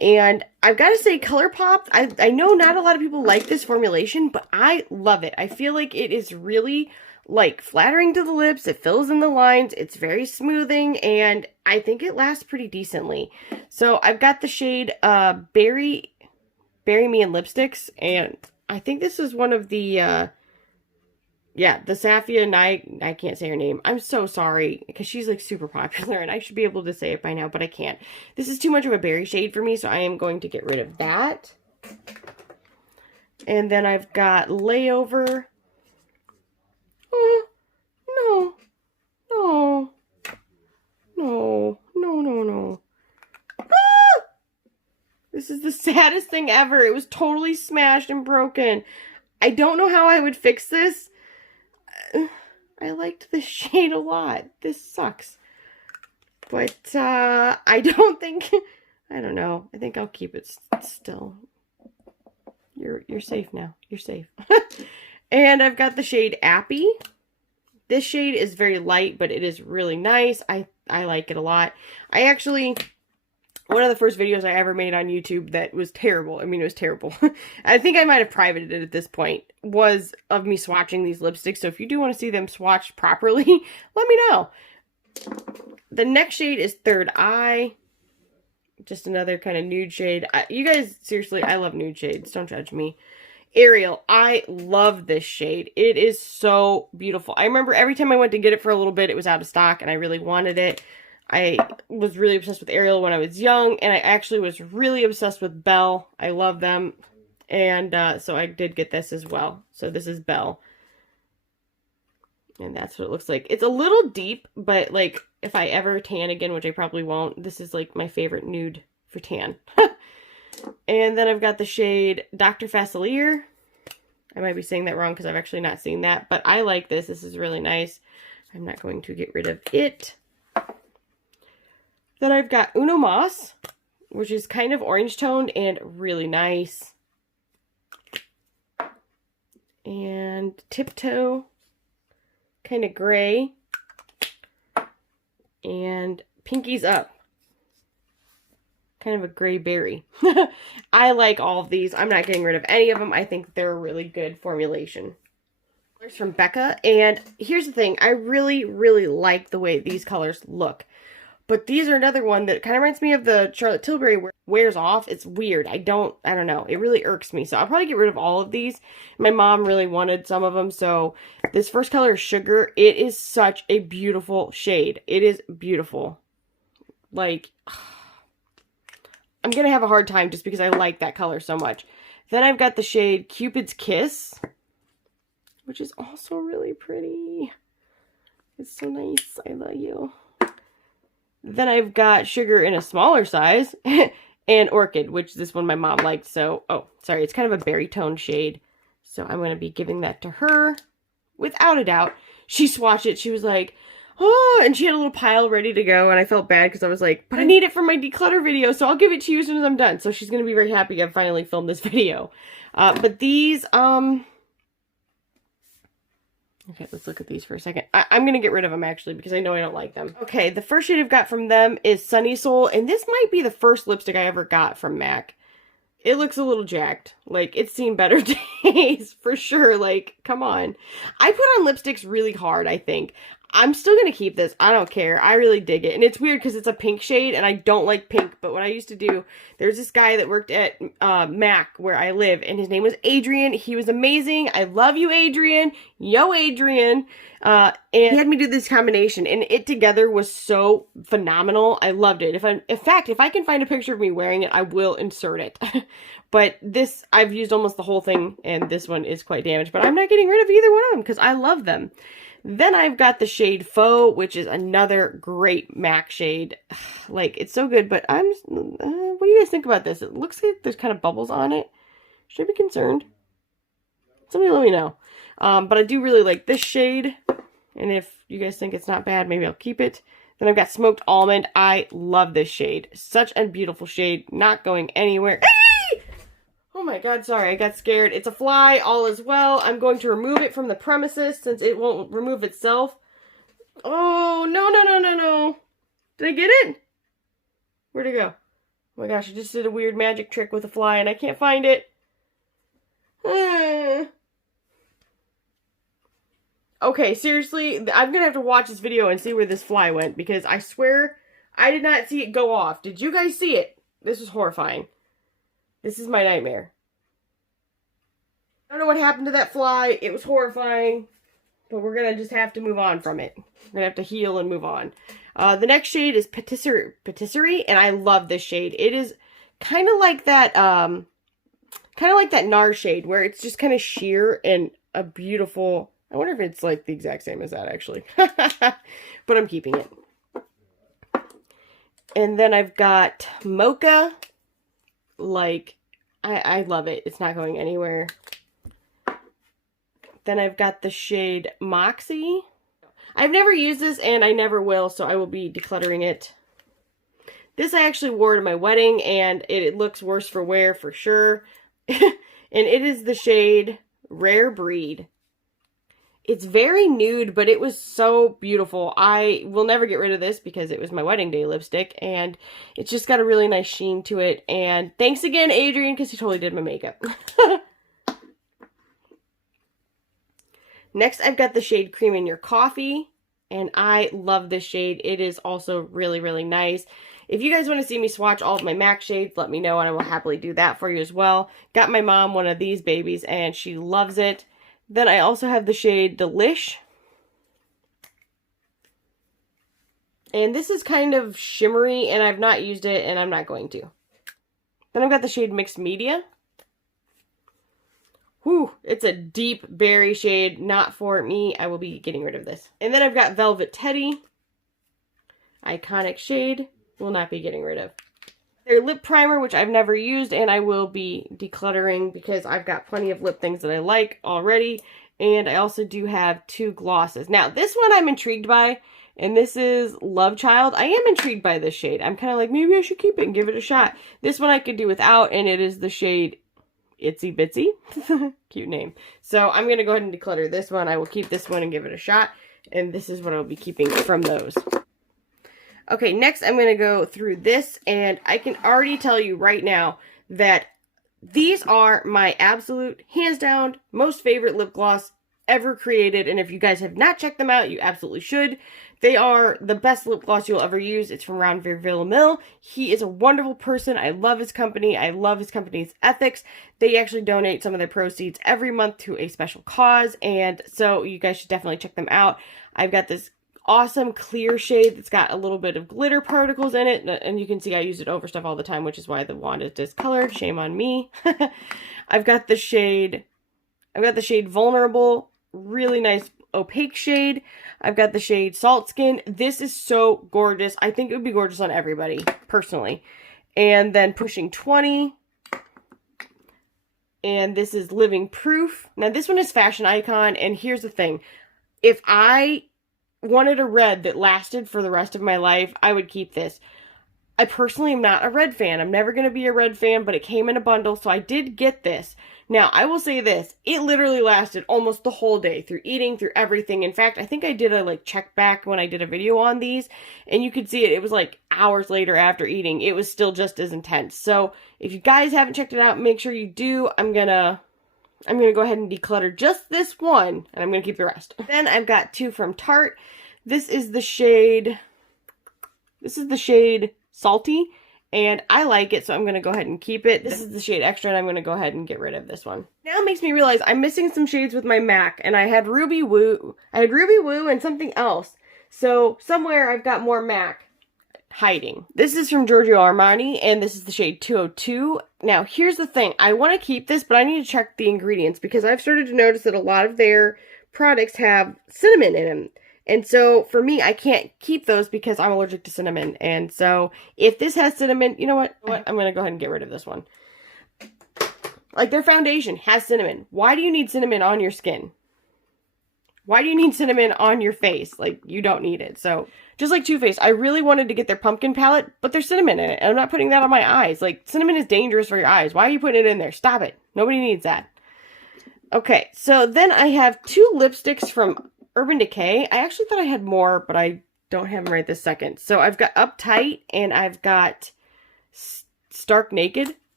And I've got to say, ColourPop, I know not a lot of people like this formulation, but I love it. I feel like it is really, like, flattering to the lips. It fills in the lines. It's very smoothing, and I think it lasts pretty decently. So I've got the shade Bury Me in Lipsticks, and I think this is one of the, yeah, the Safia Night. I can't say her name. I'm so sorry, because she's, like, super popular, and I should be able to say it by now, but I can't. This is too much of a berry shade for me, so I am going to get rid of that. And then I've got Layover. Oh, no. No. No. No, no, no. Ah! This is the saddest thing ever. It was totally smashed and broken. I don't know how I would fix this. I liked this shade a lot. This sucks. But, I don't think... I don't know. I think I'll keep it still. You're safe now. You're safe. And I've got the shade Appy. This shade is very light, but it is really nice. I like it a lot. I actually... One of the first videos I ever made on YouTube that was terrible. I mean, it was terrible. I think I might have privated it at this point. Was of me swatching these lipsticks. So if you do want to see them swatched properly, let me know. The next shade is Third Eye. Just another kind of nude shade. You guys, seriously, I love nude shades. Don't judge me. Ariel. I love this shade. It is so beautiful. I remember every time I went to get it for a little bit, it was out of stock and I really wanted it. I was really obsessed with Ariel when I was young, and I actually was really obsessed with Belle. I love them, and so I did get this as well. So this is Belle, and that's what it looks like. It's a little deep, but, like, if I ever tan again, which I probably won't, this is, like, my favorite nude for tan. And then I've got the shade Dr. Facilier. I might be saying that wrong because I've actually not seen that, but I like this. This is really nice. I'm not going to get rid of it. Then I've got Uno Moss, which is kind of orange toned and really nice. And Tiptoe, kind of gray. And Pinky's Up, kind of a gray berry. I like all of these. I'm not getting rid of any of them. I think they're a really good formulation. Colors from Becca. And here's the thing. I really, really like the way these colors look. But these are another one that kind of reminds me of the Charlotte Tilbury where it wears off. It's weird. I don't know. It really irks me. So I'll probably get rid of all of these. My mom really wanted some of them. So this first color is Sugar. It is such a beautiful shade. It is beautiful. Like, I'm going to have a hard time just because I like that color so much. Then I've got the shade Cupid's Kiss, which is also really pretty. It's so nice. I love you. Then I've got Sugar in a smaller size and Orchid, which this one my mom liked. So, oh, sorry, it's kind of a berry tone shade. So I'm going to be giving that to her without a doubt. She swatched it. She was like, oh, and she had a little pile ready to go. And I felt bad because I was like, but I need it for my declutter video. So I'll give it to you as soon as I'm done. So she's going to be very happy I finally filmed this video. But these, okay, let's look at these for a second. I'm going to get rid of them, actually, because I know I don't like them. Okay, the first shade I've got from them is Sunny Soul, and this might be the first lipstick I ever got from MAC. It looks a little jacked. Like, it's seen better days, for sure. Like, come on. I put on lipsticks really hard, I think. I'm still going to keep this. I don't care. I really dig it. And it's weird because it's a pink shade, and I don't like pink. But what I used to do, there's this guy that worked at MAC where I live, and his name was Adrian. He was amazing. I love you, Adrian. Yo, Adrian. And he had me do this combination, and it together was so phenomenal. I loved it. In fact, if I can find a picture of me wearing it, I will insert it. But this, I've used almost the whole thing, and this one is quite damaged. But I'm not getting rid of either one of them because I love them. Then I've got the shade Faux, which is another great MAC shade. Like, it's so good, but I'm just, what do you guys think about this? It looks like there's kind of bubbles on it. Should I be concerned? Somebody let me know. But I do really like this shade. And if you guys think it's not bad, maybe I'll keep it. Then I've got Smoked Almond. I love this shade. Such a beautiful shade. Not going anywhere. Oh my god, sorry, I got scared. It's a fly, all is well. I'm going to remove it from the premises since it won't remove itself. Oh, no. Did I get it? Where'd it go? Oh my gosh, I just did a weird magic trick with a fly and I can't find it. Okay, seriously, I'm going to have to watch this video and see where this fly went because I swear I did not see it go off. Did you guys see it? This was horrifying. This is my nightmare. I don't know what happened to that fly. It was horrifying. But we're going to just have to move on from it. We're going to have to heal and move on. The next shade is Patisserie. And I love this shade. It is kind of like that NARS shade. Where it's just kind of sheer and a beautiful... I wonder if it's like the exact same as that actually. But I'm keeping it. And then I've got Mocha. Like, I love it. It's not going anywhere. Then I've got the shade Moxie. I've never used this and I never will, so I will be decluttering it. This I actually wore to my wedding and it looks worse for wear for sure. And it is the shade Rare Breed. It's very nude, but it was so beautiful. I will never get rid of this because it was my wedding day lipstick. And it's just got a really nice sheen to it. And thanks again, Adrian, because he totally did my makeup. Next, I've got the shade Cream in Your Coffee. And I love this shade. It is also really, really nice. If you guys want to see me swatch all of my MAC shades, let me know and I will happily do that for you as well. Got my mom one of these babies and she loves it. Then I also have the shade Delish. And this is kind of shimmery and I've not used it and I'm not going to. Then I've got the shade Mixed Media. Whew, it's a deep berry shade, not for me. I will be getting rid of this. And then I've got Velvet Teddy. Iconic shade, will not be getting rid of. Their lip primer, which I've never used, and I will be decluttering because I've got plenty of lip things that I like already. And I also do have 2 glosses. Now, this one I'm intrigued by, and this is Love Child. I am intrigued by this shade. I'm kind of like, maybe I should keep it and give it a shot. This one I could do without, and it is the shade Itsy Bitsy. Cute name. So I'm going to go ahead and declutter this one. I will keep this one and give it a shot. And this is what I'll be keeping from those. Okay, next I'm going to go through this, and I can already tell you right now that these are my absolute, hands down, most favorite lip gloss ever created. And if you guys have not checked them out, you absolutely should. They are the best lip gloss you'll ever use. It's from Ron Villamil. He is a wonderful person. I love his company. I love his company's ethics. They actually donate some of their proceeds every month to a special cause. And so you guys should definitely check them out. I've got this awesome clear shade that's got a little bit of glitter particles in it. And you can see I use it over stuff all the time, which is why the wand is discolored. Shame on me. I've got the shade Vulnerable. Really nice opaque shade. I've got the shade Salt Skin. This is so gorgeous. I think it would be gorgeous on everybody, personally. And then Pushing 20. And this is Living Proof. Now, this one is Fashion Icon. And here's the thing. If I wanted a red that lasted for the rest of my life, I would keep this. I personally am not a red fan. I'm never going to be a red fan, but it came in a bundle, so I did get this. Now, I will say this. It literally lasted almost the whole day, through eating, through everything. In fact, I think I did a check back when I did a video on these, and you could see it. It was hours later after eating. It was still just as intense. So, if you guys haven't checked it out, make sure you do. I'm gonna go ahead and declutter just this one, and I'm gonna keep the rest. Then I've got two from Tarte. This is the shade Salty, and I like it, so I'm going to go ahead and keep it. This is the shade Extra, and I'm going to go ahead and get rid of this one. Now it makes me realize I'm missing some shades with my MAC, and I had Ruby Woo. And something else. So somewhere I've got more MAC hiding. This is from Giorgio Armani, and this is the shade 202. Now, here's the thing. I want to keep this, but I need to check the ingredients, because I've started to notice that a lot of their products have cinnamon in them. And so, for me, I can't keep those because I'm allergic to cinnamon. And so, if this has cinnamon, you know what? I'm going to go ahead and get rid of this one. Their foundation has cinnamon. Why do you need cinnamon on your skin? Why do you need cinnamon on your face? You don't need it. So, just like Too Faced, I really wanted to get their pumpkin palette, but there's cinnamon in it. And I'm not putting that on my eyes. Cinnamon is dangerous for your eyes. Why are you putting it in there? Stop it. Nobody needs that. Okay, so then I have two lipsticks from Urban Decay. I actually thought I had more, but I don't have them right this second. So I've got Uptight, and I've got Stark Naked.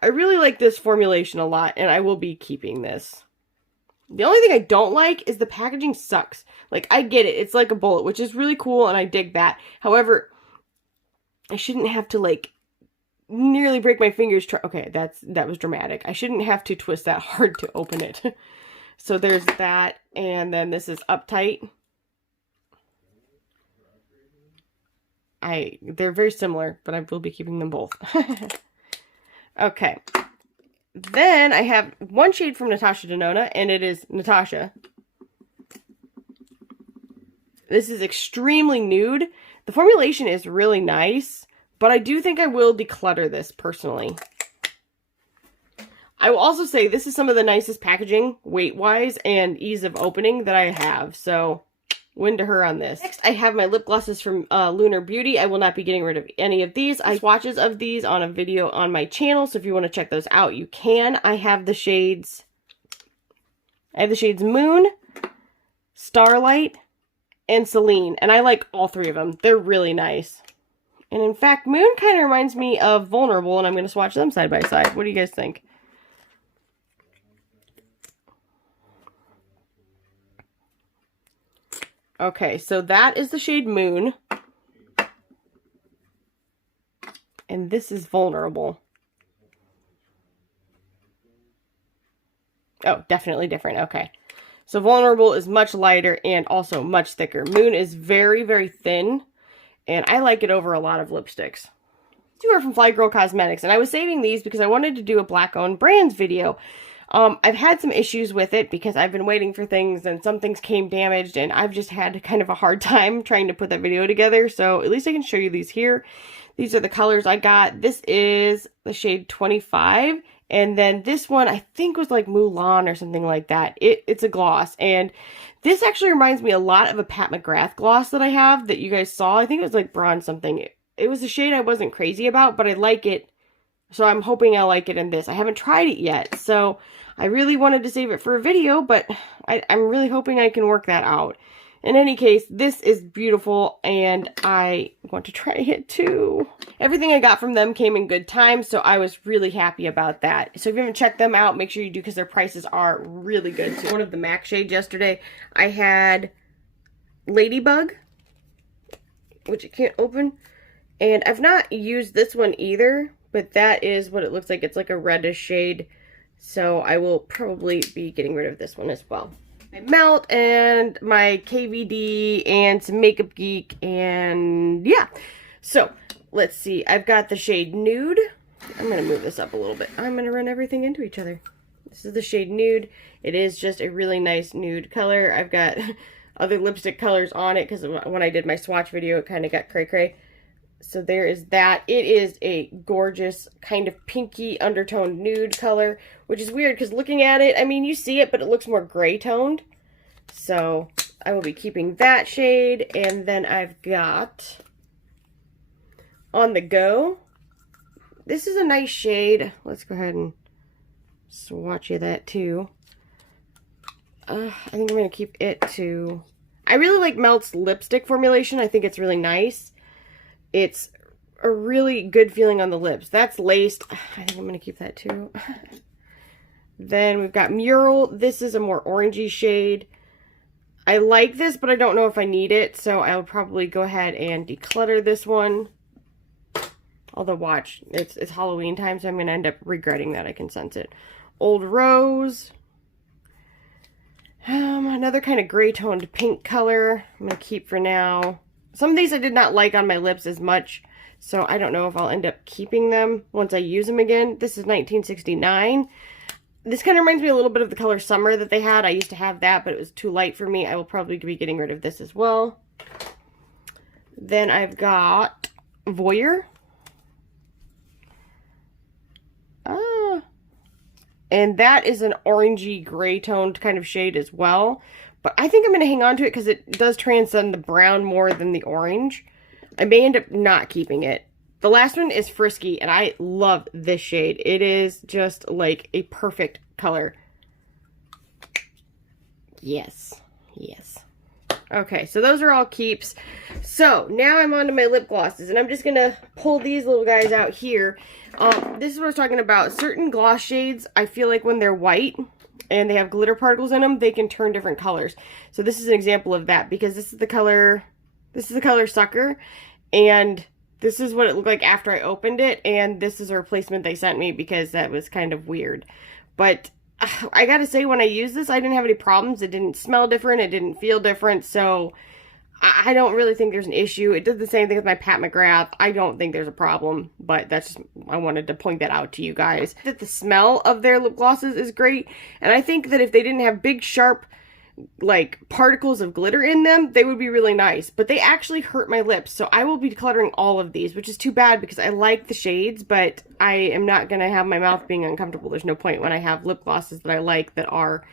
I really like this formulation a lot, and I will be keeping this. The only thing I don't like is the packaging sucks. I get it. It's like a bullet, which is really cool, and I dig that. However, I shouldn't have to, nearly break my fingers. Okay, that was dramatic. I shouldn't have to twist that hard to open it. So there's that, and then this is Uptight. They're very similar, but I will be keeping them both. Okay. Then I have one shade from Natasha Denona, and it is Natasha. This is extremely nude. The formulation is really nice, but I do think I will declutter this personally. I will also say this is some of the nicest packaging, weight-wise, and ease of opening that I have. So, win to her on this. Next, I have my lip glosses from Lunar Beauty. I will not be getting rid of any of these. I have swatches of these on a video on my channel, so if you want to check those out, you can. I have the shades Moon, Starlight, and Celine, and I like all three of them. They're really nice. And in fact, Moon kind of reminds me of Vulnerable, and I'm going to swatch them side by side. What do you guys think? Okay, so that is the shade Moon. And this is Vulnerable. Oh, definitely different. Okay. So Vulnerable is much lighter and also much thicker. Moon is very, very thin. And I like it over a lot of lipsticks. Two are from Fly Girl Cosmetics. And I was saving these because I wanted to do a Black-owned brands video. I've had some issues with it because I've been waiting for things and some things came damaged, and I've just had kind of a hard time trying to put that video together. So at least I can show you these here. These are the colors I got. This is the shade 25, and then this one I think was Mulan or something like that. It's a gloss, and this actually reminds me a lot of a Pat McGrath gloss that I have that you guys saw. I think it was bronze something. It was a shade I wasn't crazy about, but I like it. So I'm hoping I'll like it in this. I haven't tried it yet, so I really wanted to save it for a video, but I'm really hoping I can work that out. In any case, this is beautiful, and I want to try it too. Everything I got from them came in good time, so I was really happy about that. So if you haven't checked them out, make sure you do, because their prices are really good. So one of the MAC shades yesterday, I had Ladybug, which I can't open, and I've not used this one either, but that is what it looks like. It's like a reddish shade, so I will probably be getting rid of this one as well. My Melt and my KVD and some Makeup Geek, and yeah. So let's see, I've got the shade Nude. I'm going to move this up a little bit. I'm going to run everything into each other. This is the shade Nude. It is just a really nice nude color. I've got other lipstick colors on it because when I did my swatch video, it kind of got cray-cray. So there is that. It is a gorgeous kind of pinky undertoned nude color, which is weird because looking at it, I mean, you see it, but it looks more gray toned. So I will be keeping that shade. And then I've got On the Go. This is a nice shade. Let's go ahead and swatch you that too. I think I'm going to keep it too. I really like Melt's lipstick formulation. I think it's really nice. It's a really good feeling on the lips. That's laced. I think I'm going to keep that too. Then we've got Mural. This is a more orangey shade. I like this, but I don't know if I need it, so I'll probably go ahead and declutter this one. Although, watch, it's Halloween time, so I'm going to end up regretting that. I can sense it. Old Rose. Another kind of gray-toned pink color. I'm going to keep for now. Some of these I did not like on my lips as much, so I don't know if I'll end up keeping them once I use them again. This is 1969. This kind of reminds me a little bit of the color Summer that they had. I used to have that, but it was too light for me. I will probably be getting rid of this as well. Then I've got Voyeur. And that is an orangey gray toned kind of shade as well. But I think I'm going to hang on to it because it does transcend the brown more than the orange. I may end up not keeping it. The last one is Frisky, and I love this shade. It is just like a perfect color. Yes. Yes. Okay, so those are all keeps. So now I'm on to my lip glosses, and I'm just going to pull these little guys out here. This is what I was talking about. Certain gloss shades, I feel like when they're white and they have glitter particles in them, they can turn different colors. So this is an example of that, because this is the color Sucker, and this is what it looked like after I opened it, and this is a replacement they sent me because that was kind of weird. But I gotta say, when I used this, I didn't have any problems. It didn't smell different. It didn't feel different. So I don't really think there's an issue. It did the same thing with my Pat McGrath. I don't think there's a problem, but that's just, I wanted to point that out to you guys. That the smell of their lip glosses is great, and I think that if they didn't have big, sharp, like, particles of glitter in them, they would be really nice. But they actually hurt my lips, so I will be decluttering all of these, which is too bad because I like the shades, but I am not going to have my mouth being uncomfortable. There's no point when I have lip glosses that I like that are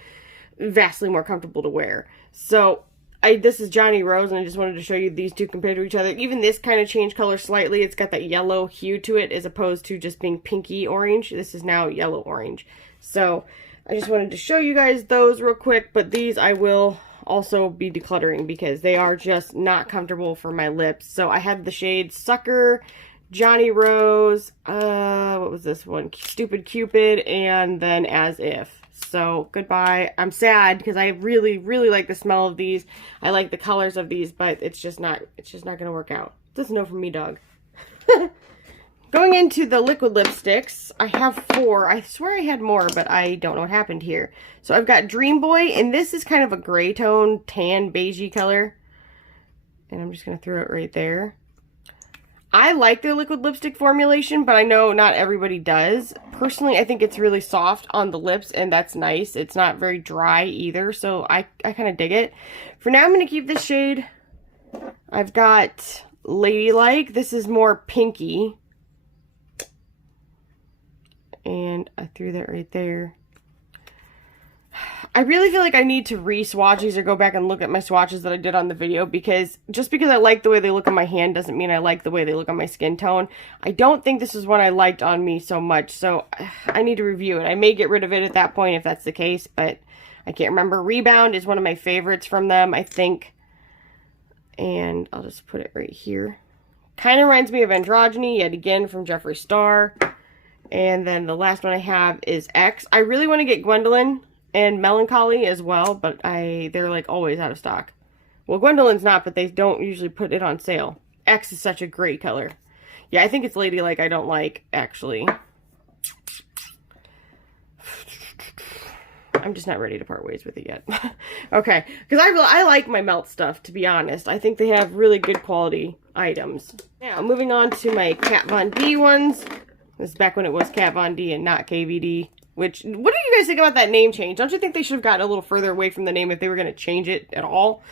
vastly more comfortable to wear. So this is Johnny Rose, and I just wanted to show you these two compared to each other. Even this kind of changed color slightly. It's got that yellow hue to it as opposed to just being pinky orange. This is now yellow orange. So I just wanted to show you guys those real quick, but these I will also be decluttering because they are just not comfortable for my lips. So I had the shades Sucker, Johnny Rose, what was this one? Stupid Cupid, and then As If. So goodbye. I'm sad because I really, really like the smell of these. I like the colors of these, but it's just not going to work out. That's a no from me, dog. Going into the liquid lipsticks, I have 4. I swear I had more, but I don't know what happened here. So I've got Dream Boy, and this is kind of a gray tone, tan, beigey color. And I'm just going to throw it right there. I like their liquid lipstick formulation, but I know not everybody does. Personally, I think it's really soft on the lips, and that's nice. It's not very dry either, so I kind of dig it. For now, I'm going to keep this shade. I've got Ladylike. This is more pinky. And I threw that right there. I really feel like I need to re-swatch these or go back and look at my swatches that I did on the video, because just because I like the way they look on my hand doesn't mean I like the way they look on my skin tone. I don't think this is what I liked on me so much, so I need to review it. I may get rid of it at that point if that's the case, but I can't remember. Rebound is one of my favorites from them. I think And I'll just put it right here. Kind of reminds me of Androgyny, yet again, from Jeffree Star. And then the last one I have is X. I really want to get Gwendolyn and Melancholy as well, but they're like always out of stock. Well, Gwendolyn's not, but they don't usually put it on sale. X is such a great color. Yeah, I think it's Ladylike I don't like, actually. I'm just not ready to part ways with it yet. Okay, because I like my melt stuff, to be honest. I think they have really good quality items. Now, moving on to my Kat Von D ones. This is back when it was Kat Von D and not KVD. Which, what do you guys think about that name change? Don't you think they should have gotten a little further away from the name if they were going to change it at all?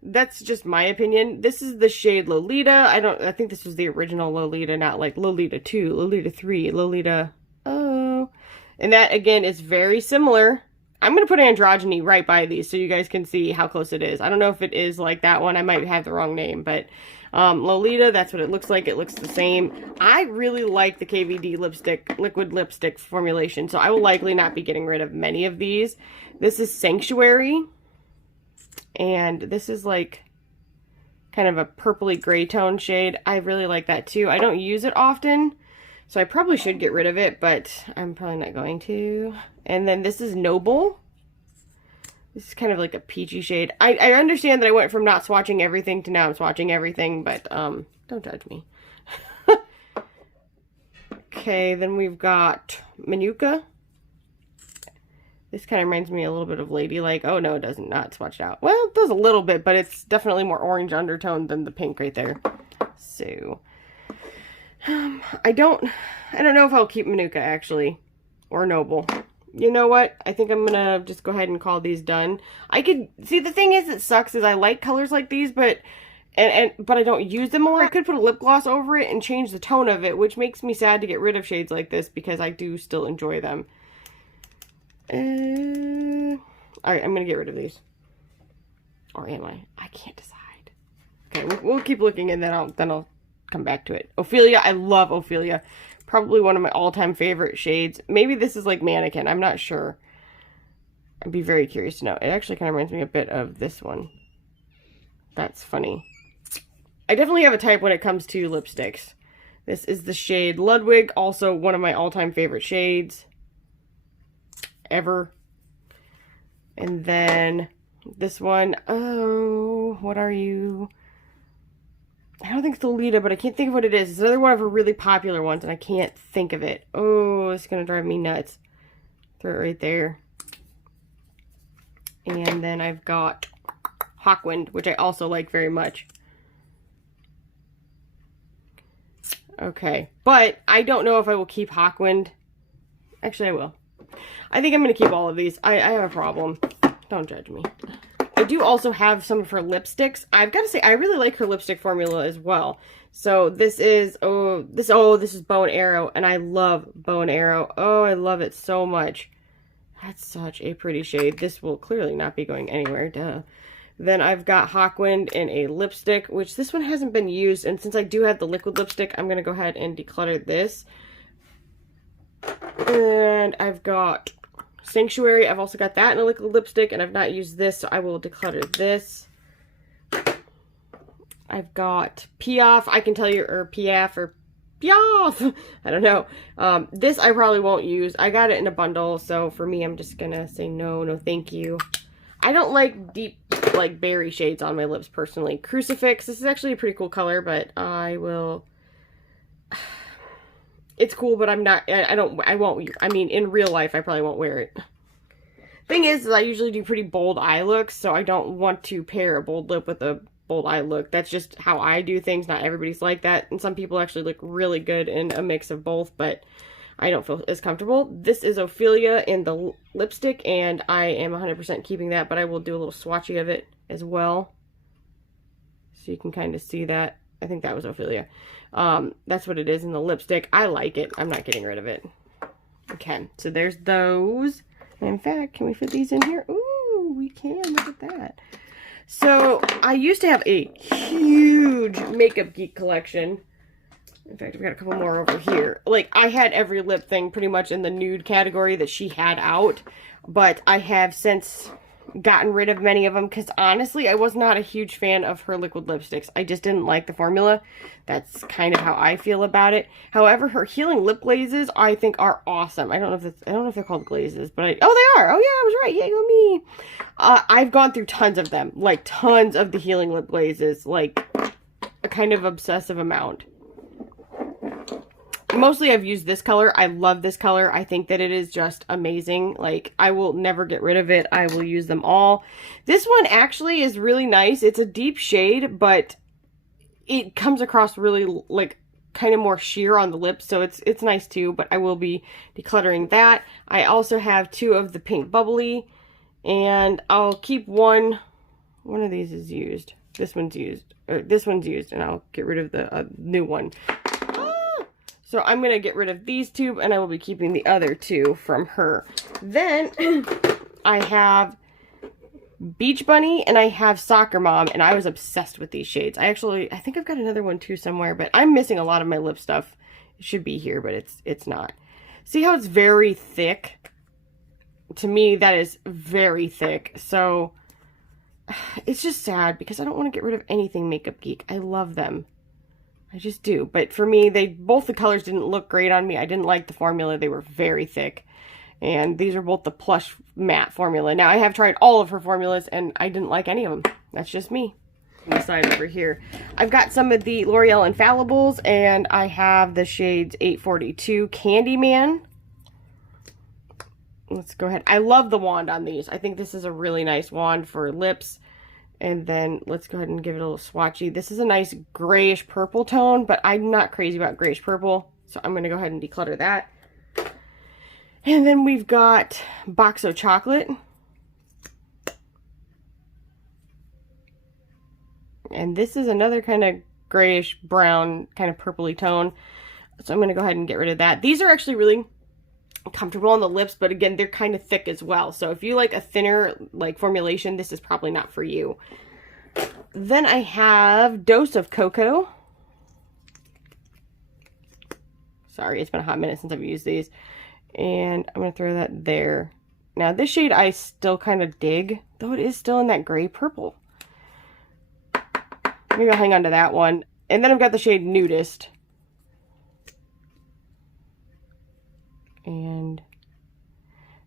That's just my opinion. This is the shade Lolita. I think this was the original Lolita, not like Lolita 2, Lolita 3, Lolita... Oh... And that, again, is very similar. I'm going to put Androgyny right by these so you guys can see how close it is. I don't know if it is like that one. I might have the wrong name, but Lolita, that's what it looks like. It looks the same. I really like the KVD lipstick, liquid lipstick formulation, so I will likely not be getting rid of many of these. This is Sanctuary, and this is like kind of a purpley gray tone shade. I really like that too. I don't use it often, so I probably should get rid of it, but I'm probably not going to. And then this is Noble. This is kind of like a peachy shade. I understand that I went from not swatching everything to now I'm swatching everything, but don't judge me. Okay, then we've got Manuka. This kind of reminds me a little bit of Ladylike. Oh, no, it doesn't. Not swatched out. Well, it does a little bit, but it's definitely more orange undertone than the pink right there. So... I don't know if I'll keep Manuka, actually, or Noble. You know what? I think I'm gonna just go ahead and call these done. See, the thing is, it sucks, is I like colors like these, but I don't use them a lot. I could put a lip gloss over it and change the tone of it, which makes me sad to get rid of shades like this, because I do still enjoy them. Alright, I'm gonna get rid of these. Or am I? I can't decide. Okay, we'll keep looking, and then I'll come back to it. Ophelia, I love Ophelia. Probably one of my all-time favorite shades. Maybe this is like Mannequin. I'm not sure. I'd be very curious to know. It actually kind of reminds me a bit of this one. That's funny. I definitely have a type when it comes to lipsticks. This is the shade Ludwig. Also one of my all-time favorite shades ever. And then this one. Oh, what are you? I don't think it's Lolita, but I can't think of what it is. It's another one of her really popular ones, and I can't think of it. Oh, it's going to drive me nuts. Throw it right there. And then I've got Hawkwind, which I also like very much. Okay, but I don't know if I will keep Hawkwind. Actually, I will. I think I'm going to keep all of these. I have a problem. Don't judge me. I do also have some of her lipsticks. I've got to say, I really like her lipstick formula as well. So this is, this is Bow and Arrow, and I love Bow and Arrow. Oh, I love it so much. That's such a pretty shade. This will clearly not be going anywhere, duh. Then I've got Hawkwind in a lipstick, which this one hasn't been used, and since I do have the liquid lipstick, I'm going to go ahead and declutter this. And I've got Sanctuary. I've also got that in a liquid lipstick, and I've not used this, so I will declutter this. I've got Piaf. I can tell you, or Piaf, or Piaf. I don't know. This I probably won't use. I got it in a bundle, so for me, I'm just gonna say no, thank you. I don't like deep, like, berry shades on my lips, personally. Crucifix. This is actually a pretty cool color, but I will... It's cool, but I'm not, I won't, I mean, in real life, I probably won't wear it. Thing is, I usually do pretty bold eye looks, so I don't want to pair a bold lip with a bold eye look. That's just how I do things. Not everybody's like that, and some people actually look really good in a mix of both, but I don't feel as comfortable. This is Ophelia in the lipstick, and I am 100% keeping that, but I will do a little swatchy of it as well. So you can kind of see that. I think that was Ophelia. That's what it is in the lipstick. I like it. I'm not getting rid of it. Okay, so there's those. In fact, can we fit these in here? Ooh, we can. Look at that. So, I used to have a huge Makeup Geek collection. In fact, I've got a couple more over here. Like, I had every lip thing pretty much in the nude category that she had out. But I have since gotten rid of many of them because honestly, I was not a huge fan of her liquid lipsticks. I just didn't like the formula. That's kind of how I feel about it. However, her healing lip glazes I think are awesome. I don't know if they're called glazes, but oh, they are. Oh yeah, I was right. Yeah, go me. I've gone through tons of them, like tons of the healing lip glazes, like a kind of obsessive amount. Mostly I've used this color. I love this color. I think that it is just amazing. Like, I will never get rid of it. I will use them all. This one actually is really nice. It's a deep shade, but it comes across really, like, kind of more sheer on the lips, so it's nice too, but I will be decluttering that. I also have 2 of the pink bubbly, and I'll keep one of these is used. This one's used, and I'll get rid of the new one. So I'm going to get rid of these 2, and I will be keeping the other 2 from her. Then I have Beach Bunny and I have Soccer Mom, and I was obsessed with these shades. I think I've got another one too somewhere, but I'm missing a lot of my lip stuff. It should be here, but it's not. See how it's very thick? To me, that is very thick. So it's just sad because I don't want to get rid of anything Makeup Geek. I love them. I just do. But for me, both the colors didn't look great on me. I didn't like the formula. They were very thick. And these are both the Plush Matte formula. Now, I have tried all of her formulas, and I didn't like any of them. That's just me. On the side over here, I've got some of the L'Oreal Infallibles, and I have the shades 842 Candyman. Let's go ahead. I love the wand on these. I think this is a really nice wand for lips. And then let's go ahead and give it a little swatchy. This is a nice grayish purple tone, but I'm not crazy about grayish purple. So I'm going to go ahead and declutter that. And then we've got Boxo Chocolate. And this is another kind of grayish brown, kind of purpley tone. So I'm going to go ahead and get rid of that. These are actually really comfortable on the lips, but again, they're kind of thick as well. So if you like a thinner like formulation, this is probably not for you. Then I have Dose of Cocoa. Sorry, it's been a hot minute since I've used these. And I'm going to throw that there. Now this shade I still kind of dig, though it is still in that gray purple. Maybe I'll hang on to that one. And then I've got the shade Nudist. And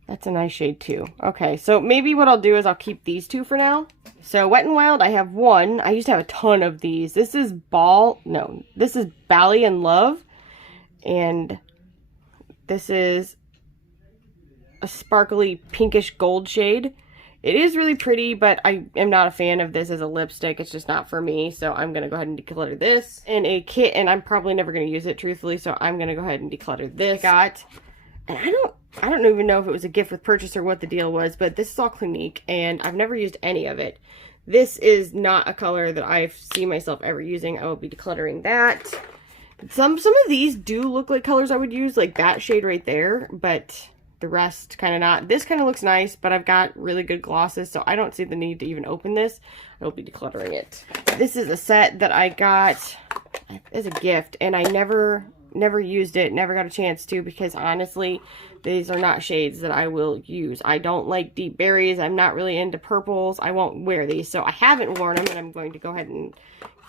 that's a nice shade too. Okay, so maybe what I'll do is I'll keep these 2 for now. So Wet n Wild, I have 1. I used to have a ton of these. This is this is Bally and Love. And this is a sparkly pinkish gold shade. It is really pretty, but I am not a fan of this as a lipstick. It's just not for me. So I'm going to go ahead and declutter this. And a kit, and I'm probably never going to use it, truthfully. So I'm going to go ahead and declutter this. And I don't even know if it was a gift with purchase or what the deal was, but this is all Clinique, and I've never used any of it. This is not a color that I see myself ever using. I will be decluttering that. Some of these do look like colors I would use, like that shade right there, but the rest kind of not. This kind of looks nice, but I've got really good glosses, so I don't see the need to even open this. I will be decluttering it. This is a set that I got as a gift, and I never used it, never got a chance to, because honestly, these are not shades that I will use. I don't like deep berries. I'm not really into purples. I won't wear these, so I haven't worn them, and I'm going to go ahead and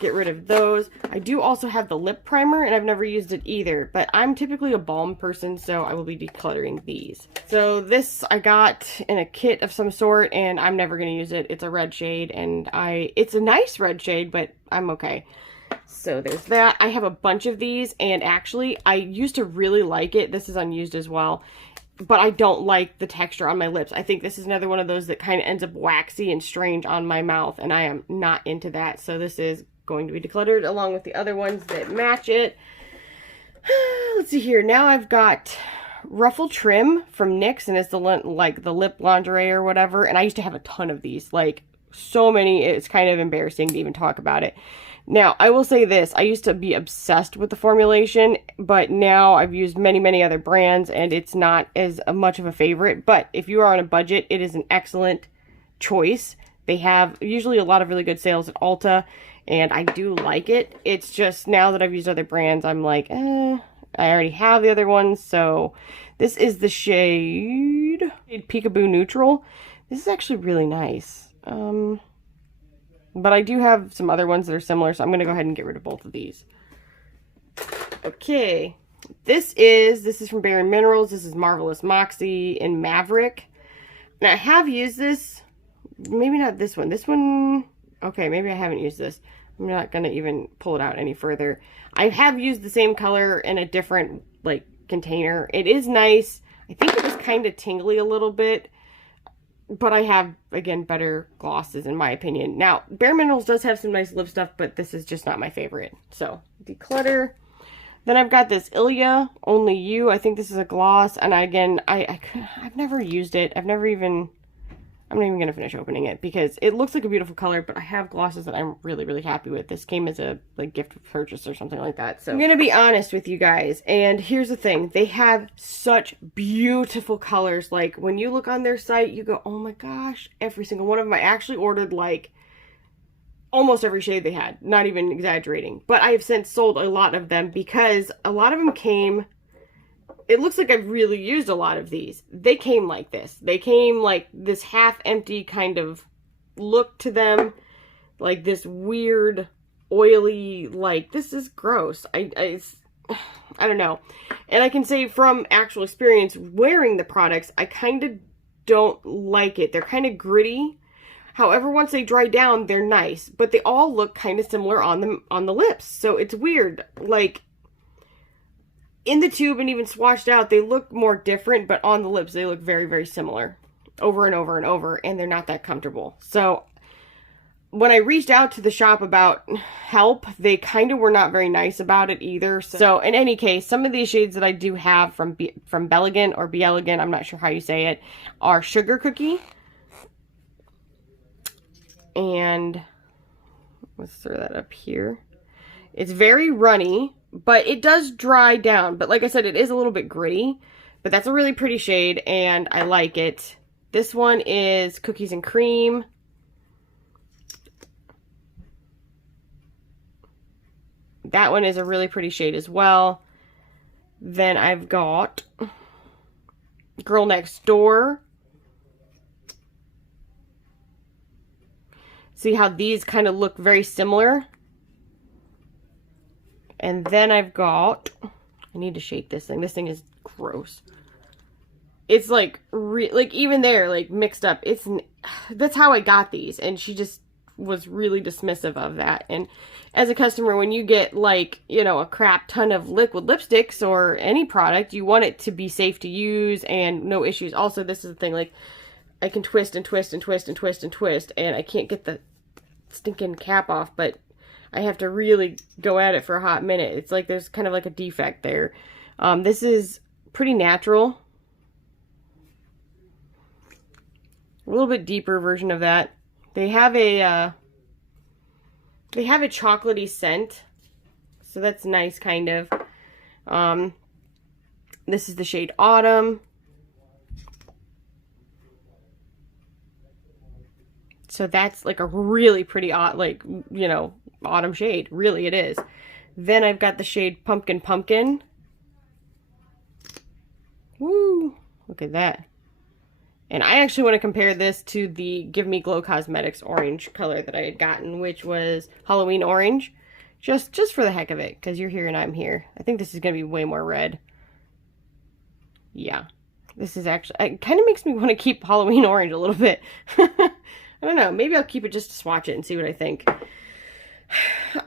get rid of those. I do also have the lip primer, and I've never used it either, but I'm typically a balm person, so I will be decluttering these. So this I got in a kit of some sort, and I'm never going to use it. It's a red shade, and it's a nice red shade, but I'm okay. So there's that. I have a bunch of these, and actually I used to really like it. This is unused as well, but I don't like the texture on my lips. I think this is another one of those that kind of ends up waxy and strange on my mouth, and I am not into that. So this is going to be decluttered along with the other ones that match it. Let's see here. Now I've got Ruffle Trim from NYX, and it's the lip lingerie or whatever, and I used to have a ton of these, like so many, it's kind of embarrassing to even talk about it. Now, I will say this, I used to be obsessed with the formulation, but now I've used many, many other brands, and it's not as much of a favorite. But if you are on a budget, it is an excellent choice. They have usually a lot of really good sales at Ulta, and I do like it. It's just now that I've used other brands, I'm like, I already have the other ones. So this is the shade Peekaboo Neutral. This is actually really nice. But I do have some other ones that are similar, so I'm going to go ahead and get rid of both of these. Okay. This is from Bare Minerals. This is Marvelous Moxie in Maverick. And I have used this. Maybe not this one. This one, okay, maybe I haven't used this. I'm not going to even pull it out any further. I have used the same color in a different, like, container. It is nice. I think it was kind of tingly a little bit. But I have, again, better glosses in my opinion. Now, Bare Minerals does have some nice lip stuff, but this is just not my favorite. So, Declutter. Then I've got this Ilia, Only You. I think this is a gloss. And I've never used it. I'm not even going to finish opening it because it looks like a beautiful color, but I have glosses that I'm really, really happy with. This came as a gift purchase or something like that. So I'm going to be honest with you guys. And here's the thing. They have such beautiful colors. Like when you look on their site, you go, oh my gosh, every single one of them. I actually ordered like almost every shade they had. Not even exaggerating. But I have since sold a lot of them because a lot of them came... It looks like I've really used a lot of these. They came like this. They came like this half-empty kind of look to them. Like this weird, oily, like, this is gross. I don't know. And I can say from actual experience wearing the products, I kind of don't like it. They're kind of gritty. However, once they dry down, they're nice. But they all look kind of similar on the lips. So it's weird. Like... in the tube and even swatched out, they look more different, but on the lips, they look very, very similar over and over and over, and they're not that comfortable. So when I reached out to the shop about help, they kind of were not very nice about it either. So in any case, some of these shades that I do have from Bellagant or Bielegant, I'm not sure how you say it, are Sugar Cookie. And let's throw that up here. It's very runny. But it does dry down. But like I said, it is a little bit gritty. But that's a really pretty shade, and I like it. This one is Cookies and Cream. That one is a really pretty shade as well. Then I've got Girl Next Door. See how these kind of look very similar? And then I've got, I need to shake this thing. This thing is gross. It's like, like even there, like mixed up. That's how I got these. And she just was really dismissive of that. And as a customer, when you get like, you know, a crap ton of liquid lipsticks or any product, you want it to be safe to use and no issues. Also, this is the thing, like I can twist and twist and twist and twist and twist and I can't get the stinking cap off, but I have to really go at it for a hot minute. It's like there's kind of like a defect there. This is pretty natural. A little bit deeper version of that. They have a chocolatey scent. So that's nice, kind of. This is the shade Autumn. So that's like a really pretty, like, you know, autumn shade. Really, it is. Then I've got the shade Pumpkin Pumpkin. Woo! Look at that. And I actually want to compare this to the Give Me Glow Cosmetics orange color that I had gotten, which was Halloween Orange. Just for the heck of it, because you're here and I'm here. I think this is going to be way more red. Yeah. This is actually... It kind of makes me want to keep Halloween Orange a little bit. I don't know. Maybe I'll keep it just to swatch it and see what I think.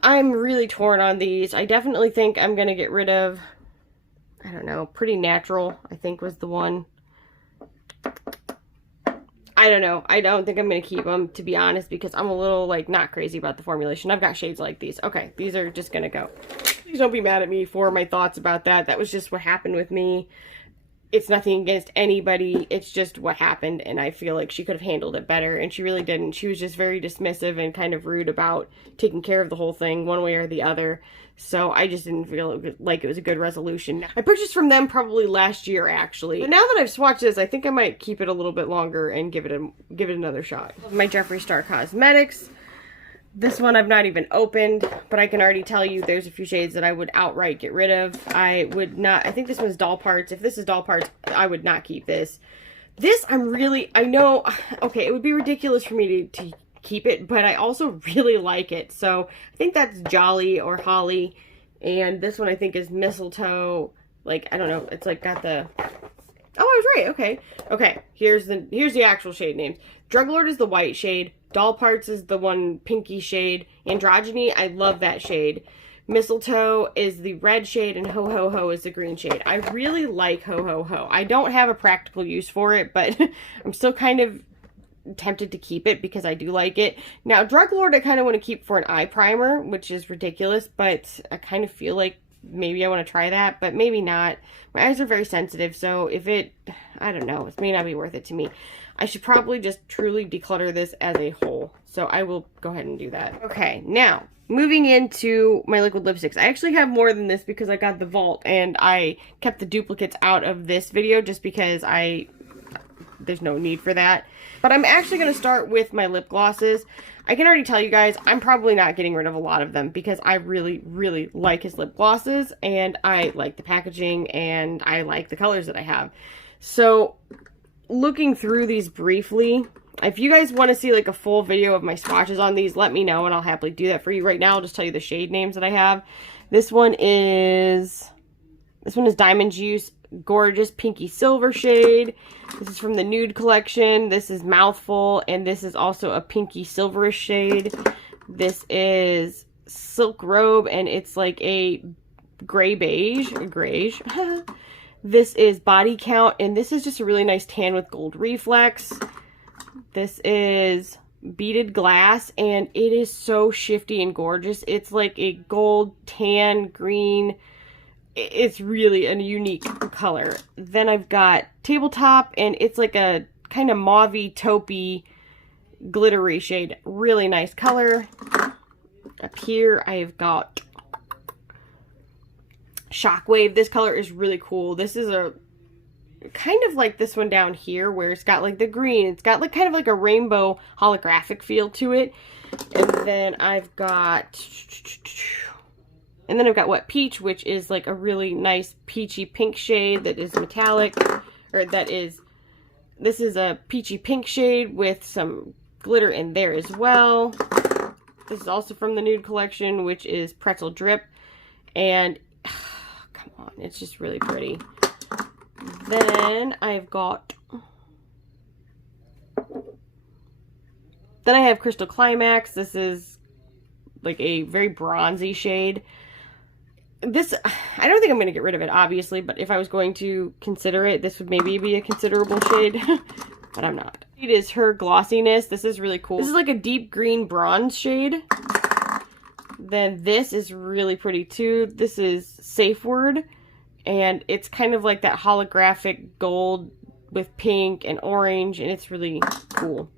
I'm really torn on these. I definitely think I'm going to get rid of... I don't know. Pretty Natural, I think, was the one. I don't know. I don't think I'm going to keep them, to be honest, because I'm a little, like, not crazy about the formulation. I've got shades like these. Okay, these are just going to go. Please don't be mad at me for my thoughts about that. That was just what happened with me. It's nothing against anybody. It's just what happened, and I feel like she could have handled it better, and she really didn't. She was just very dismissive and kind of rude about taking care of the whole thing one way or the other. So I just didn't feel like it was a good resolution. I purchased from them probably last year, actually. But now that I've swatched this, I think I might keep it a little bit longer and give it another shot. My Jeffree Star Cosmetics. This one I've not even opened, but I can already tell you there's a few shades that I would outright get rid of. I would not, I think this one's Doll Parts. If this is Doll Parts, I would not keep this. This I know, okay, it would be ridiculous for me to keep it, but I also really like it. So I think that's Jolly or Holly. And this one I think is Mistletoe. Like, I don't know, it's like got the... Oh, I was right. Okay. Okay. Here's the actual shade names. Druglord is the white shade. Doll Parts is the one pinky shade. Androgyny, I love that shade. Mistletoe is the red shade, and Ho Ho Ho is the green shade. I really like Ho Ho Ho. I don't have a practical use for it, but I'm still kind of tempted to keep it because I do like it. Now, Druglord I kind of want to keep for an eye primer, which is ridiculous, but I kind of feel like maybe I want to try that, but maybe not. My eyes are very sensitive, so if it, I don't know, it may not be worth it to me. I should probably just truly declutter this as a whole. So I will go ahead and do that. Okay, now, moving into my liquid lipsticks. I actually have more than this because I got the vault, and I kept the duplicates out of this video just because there's no need for that. But I'm actually going to start with my lip glosses. I can already tell you guys, I'm probably not getting rid of a lot of them because I really, really like his lip glosses, and I like the packaging, and I like the colors that I have. So, looking through these briefly, if you guys want to see like a full video of my swatches on these, let me know, and I'll happily do that for you. Right now, I'll just tell you the shade names that I have. This one is Diamond Juice. Gorgeous pinky silver shade. This is from the nude collection. This is Mouthful, and this is also a pinky silverish shade. This is Silk Robe, and it's like a gray beige, a grayish. This is Body Count, and this is just a really nice tan with gold reflex. This is Beaded Glass, and it is so shifty and gorgeous. It's like a gold, tan, green. It's really a unique color. Then I've got Tabletop, and it's like a kind of mauvey, taupey, glittery shade. Really nice color. Up here, I've got Shockwave. This color is really cool. This is a kind of like this one down here where it's got like the green. It's got like kind of like a rainbow holographic feel to it. And then I've got... And then I've got Wet Peach, which is like a really nice peachy pink shade that is metallic, or this is a peachy pink shade with some glitter in there as well. This is also from the nude collection, which is Pretzel Drip, and come on, it's just really pretty. Then I have Crystal Climax. This is like a very bronzy shade. This, I don't think I'm going to get rid of it, obviously, but if I was going to consider it, this would maybe be a considerable shade, but I'm not. It is Her Glossiness. This is really cool. This is like a deep green bronze shade. Then this is really pretty too. This is Safe Word, and it's kind of like that holographic gold with pink and orange, and it's really cool.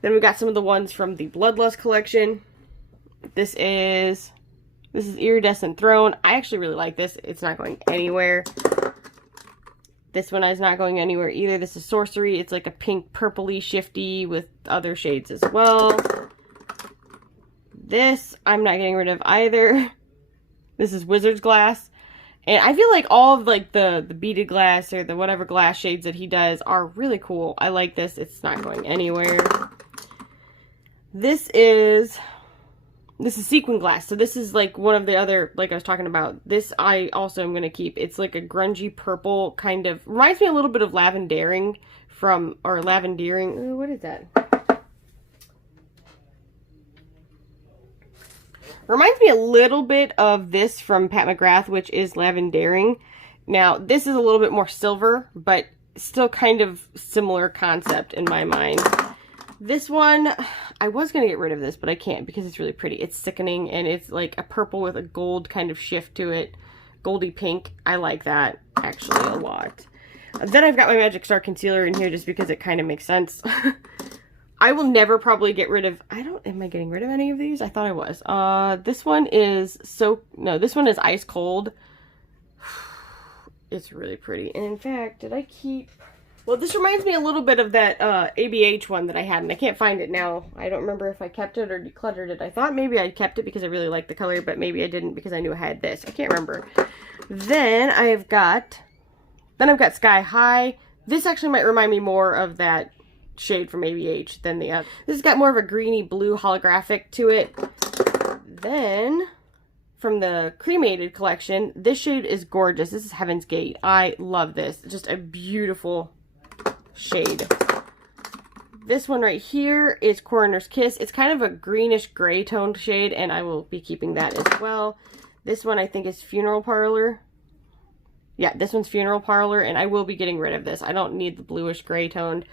Then we got some of the ones from the Bloodlust collection. This is Iridescent Throne. I actually really like this. It's not going anywhere. This one is not going anywhere either. This is Sorcery. It's like a pink purpley shifty with other shades as well. This I'm not getting rid of either. This is Wizard's Glass. And I feel like all of like the beaded glass or the whatever glass shades that he does are really cool. I like this. It's not going anywhere. This is Sequin Glass. So this is like one of the other, like I was talking about. This I also am going to keep. It's like a grungy purple kind of, reminds me a little bit of Lavendering or Lavendering. What is that? Reminds me a little bit of this from Pat McGrath, which is Lavendering. Now, this is a little bit more silver, but still kind of similar concept in my mind. This one, I was going to get rid of this, but I can't because it's really pretty. It's sickening, and it's like a purple with a gold kind of shift to it. Goldy pink. I like that, actually, a lot. Then I've got my Magic Star Concealer in here just because it kind of makes sense. I will never probably get rid of... Am I getting rid of any of these? I thought I was. This one is this one is Ice Cold. It's really pretty. And in fact, did I keep... Well, this reminds me a little bit of that ABH one that I had, and I can't find it now. I don't remember if I kept it or decluttered it. I thought maybe I kept it because I really liked the color, but maybe I didn't because I knew I had this. I can't remember. Then I've got Sky High. This actually might remind me more of that shade from ABH than the other. This has got more of a greeny blue holographic to it. Then, from the cremated collection, this shade is gorgeous. This is Heaven's Gate. I love this. It's just a beautiful shade. This one right here is Coroner's Kiss. It's kind of a greenish gray toned shade, and I will be keeping that as well. This one I think is Funeral Parlor. Yeah, this one's Funeral Parlor, and I will be getting rid of this. I don't need the bluish gray toned.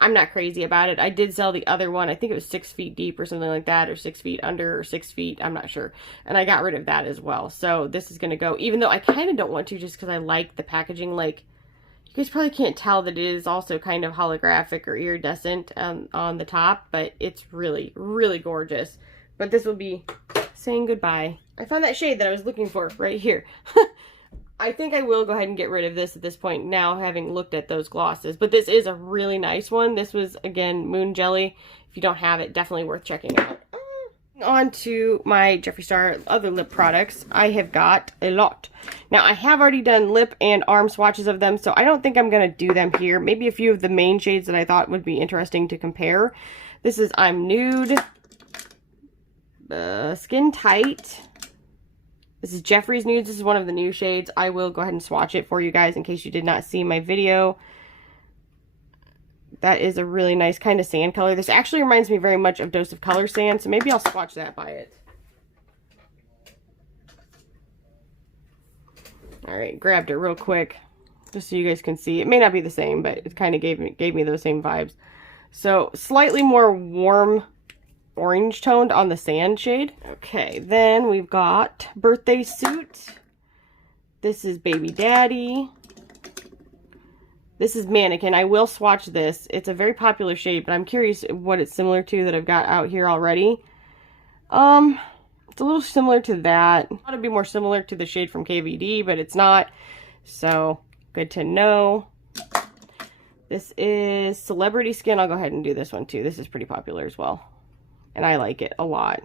I'm not crazy about it. I did sell the other one. I think it was 6 feet deep or something like that, or 6 feet under, or 6 feet. I'm not sure. And I got rid of that as well. So this is going to go, even though I kind of don't want to, just because I like the packaging. Like, you guys probably can't tell that it is also kind of holographic or iridescent on the top, but it's really, really gorgeous. But this will be saying goodbye. I found that shade that I was looking for right here. I think I will go ahead and get rid of this at this point now, having looked at those glosses. But this is a really nice one. This was, again, Moon Jelly. If you don't have it, definitely worth checking out. On to my Jeffree Star other lip products. I have got a lot. Now, I have already done lip and arm swatches of them, so I don't think I'm going to do them here. Maybe a few of the main shades that I thought would be interesting to compare. This is I'm Nude, Skin Tight. This is Jeffree's Nudes. This is one of the new shades. I will go ahead and swatch it for you guys in case you did not see my video. That is a really nice kind of sand color. This actually reminds me very much of Dose of Color sand, so maybe I'll swatch that by it. Alright, grabbed it real quick just so you guys can see. It may not be the same, but it kind of gave me those same vibes. So, slightly more warm orange toned on the sand shade. Okay, then we've got Birthday Suit. This is Baby Daddy. This is Mannequin. I will swatch this. It's a very popular shade, but I'm curious what it's similar to that I've got out here already. It's a little similar to that. I thought it'd be more similar to the shade from KVD, but it's not. So, good to know. This is Celebrity Skin. I'll go ahead and do this one too. This is pretty popular as well. And I like it a lot.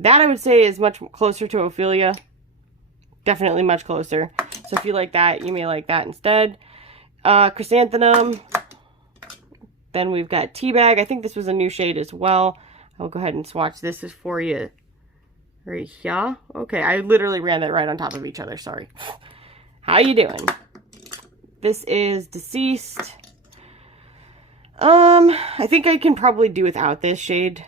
That I would say is much closer to Ophelia. Definitely much closer. So if you like that, you may like that instead. Chrysanthemum. Then we've got Teabag. I think this was a new shade as well. I'll go ahead and swatch this for you. Right here. Okay, I literally ran that right on top of each other. Sorry. How you doing? This is Deceased. I think I can probably do without this shade.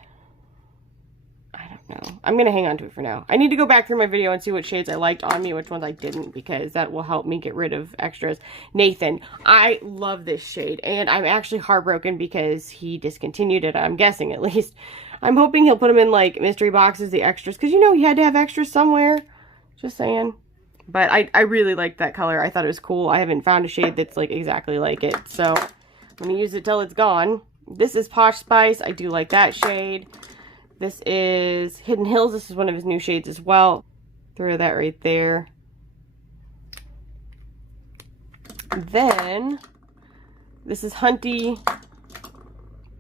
I don't know. I'm going to hang on to it for now. I need to go back through my video and see what shades I liked on me, which ones I didn't, because that will help me get rid of extras. Nathan. I love this shade, and I'm actually heartbroken because he discontinued it, I'm guessing at least. I'm hoping he'll put them in, like, mystery boxes, the extras, because, you know, he had to have extras somewhere. Just saying. But I really liked that color. I thought it was cool. I haven't found a shade that's, like, exactly like it, so I'm going to use it till it's gone. This is Posh Spice. I do like that shade. This is Hidden Hills. This is one of his new shades as well. Throw that right there. Then, this is Hunty.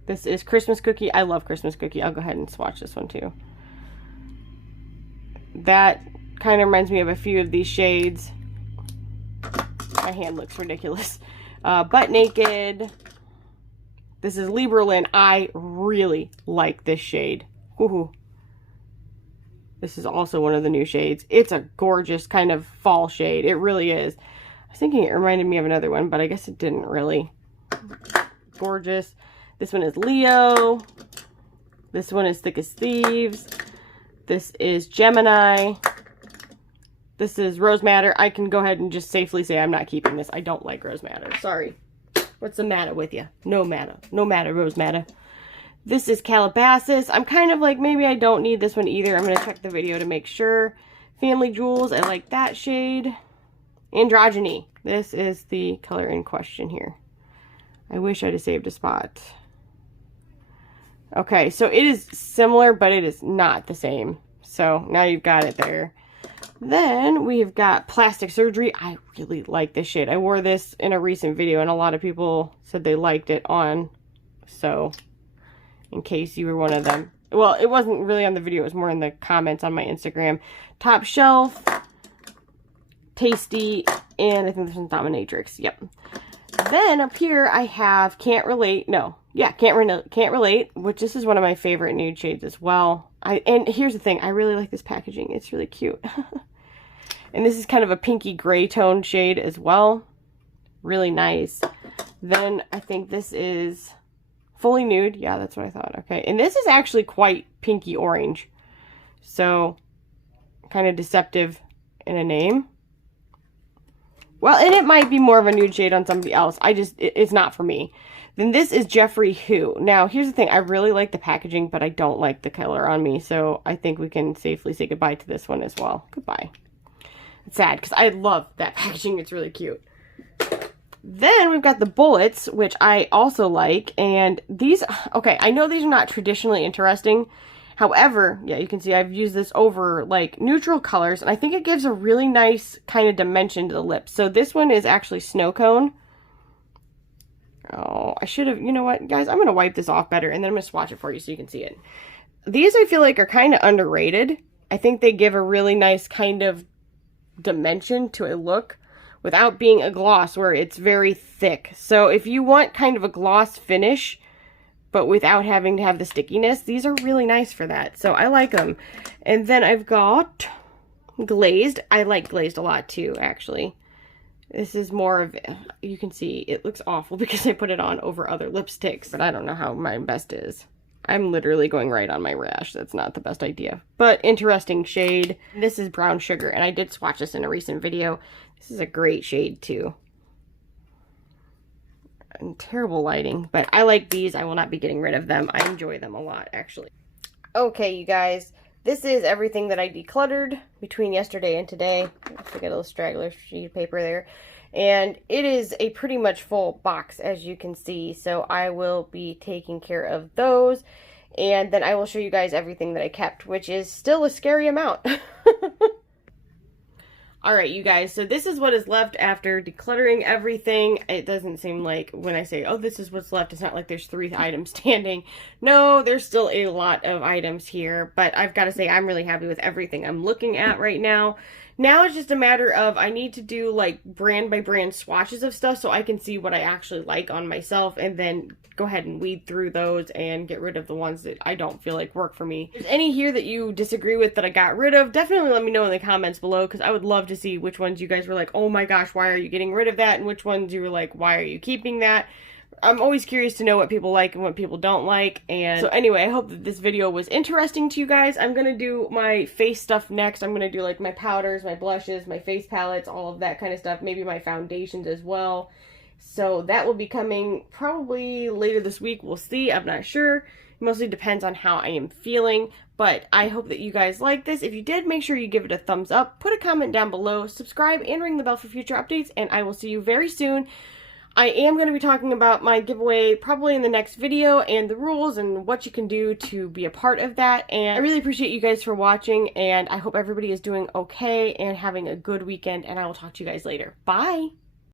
This is Christmas Cookie. I love Christmas Cookie. I'll go ahead and swatch this one too. That kind of reminds me of a few of these shades. My hand looks ridiculous. Butt Naked. This is Liberlin. I really like this shade. Woohoo. This is also one of the new shades. It's a gorgeous kind of fall shade. It really is. I was thinking it reminded me of another one, but I guess it didn't really. Gorgeous. This one is Leo. This one is Thick as Thieves. This is Gemini. This is Rose Madder. I can go ahead and just safely say I'm not keeping this. I don't like Rose Madder. Sorry. What's the matter with you? No matter. No matter, Rose Madder. This is Calabasas. I'm kind of like, maybe I don't need this one either. I'm going to check the video to make sure. Family Jewels. I like that shade. Androgyny. This is the color in question here. I wish I'd have saved a spot. Okay, so it is similar, but it is not the same. So now you've got it there. Then we've got Plastic Surgery. I really like this shade. I wore this in a recent video and a lot of people said they liked it on. So, in case you were one of them. Well, it wasn't really on the video. It was more in the comments on my Instagram. Top Shelf. Tasty. And I think this one's Dominatrix. Yep. Then up here I have Can't Relate, Can't Relate, which this is one of my favorite nude shades as well. And here's the thing, I really like this packaging. It's really cute. And this is kind of a pinky gray tone shade as well. Really nice. Then I think this is Fully Nude. Yeah, that's what I thought. Okay. And this is actually quite pinky orange. So kind of deceptive in a name. Well, and it might be more of a nude shade on somebody else. It's not for me. Then this is Jeffree Who. Now, here's the thing. I really like the packaging, but I don't like the color on me. So I think we can safely say goodbye to this one as well. Goodbye. It's sad because I love that packaging. It's really cute. Then we've got the bullets, which I also like. And these, okay, I know these are not traditionally interesting. However, yeah, you can see I've used this over like neutral colors, and I think it gives a really nice kind of dimension to the lips. So this one is actually Snow Cone. Oh, I should have, you know what, guys, I'm going to wipe this off better, and then I'm going to swatch it for you so you can see it. These I feel like are kind of underrated. I think they give a really nice kind of dimension to a look without being a gloss where it's very thick. So if you want kind of a gloss finish, but without having to have the stickiness, these are really nice for that. So I like them. And then I've got Glazed. I like Glazed a lot too, actually. This is more of, you can see it looks awful because I put it on over other lipsticks, but I don't know how my best is. I'm literally going right on my rash. That's not the best idea, but interesting shade. This is Brown Sugar, and I did swatch this in a recent video. This is a great shade too. And terrible lighting, but I like these. I will not be getting rid of them. I enjoy them a lot, actually. Okay, you guys, this is everything that I decluttered between yesterday and today. I got a little straggler sheet of paper there. And it is a pretty much full box, as you can see. So I will be taking care of those. And then I will show you guys everything that I kept, which is still a scary amount. Alright, you guys, so this is what is left after decluttering everything. It doesn't seem like when I say, oh, this is what's left, it's not like there's 3 items standing. No, there's still a lot of items here, but I've got to say I'm really happy with everything I'm looking at right now. Now it's just a matter of I need to do like brand by brand swatches of stuff so I can see what I actually like on myself and then go ahead and weed through those and get rid of the ones that I don't feel like work for me. If there's any here that you disagree with that I got rid of, definitely let me know in the comments below because I would love to see which ones you guys were like, oh my gosh, why are you getting rid of that? And which ones you were like, why are you keeping that? I'm always curious to know what people like and what people don't like. And so anyway, I hope that this video was interesting to you guys. I'm going to do my face stuff next. I'm going to do like my powders, my blushes, my face palettes, all of that kind of stuff. Maybe my foundations as well. So that will be coming probably later this week. We'll see. I'm not sure. It mostly depends on how I am feeling. But I hope that you guys like this. If you did, make sure you give it a thumbs up. Put a comment down below. Subscribe and ring the bell for future updates. And I will see you very soon. I am going to be talking about my giveaway probably in the next video and the rules and what you can do to be a part of that. And I really appreciate you guys for watching, and I hope everybody is doing okay and having a good weekend, and I will talk to you guys later. Bye!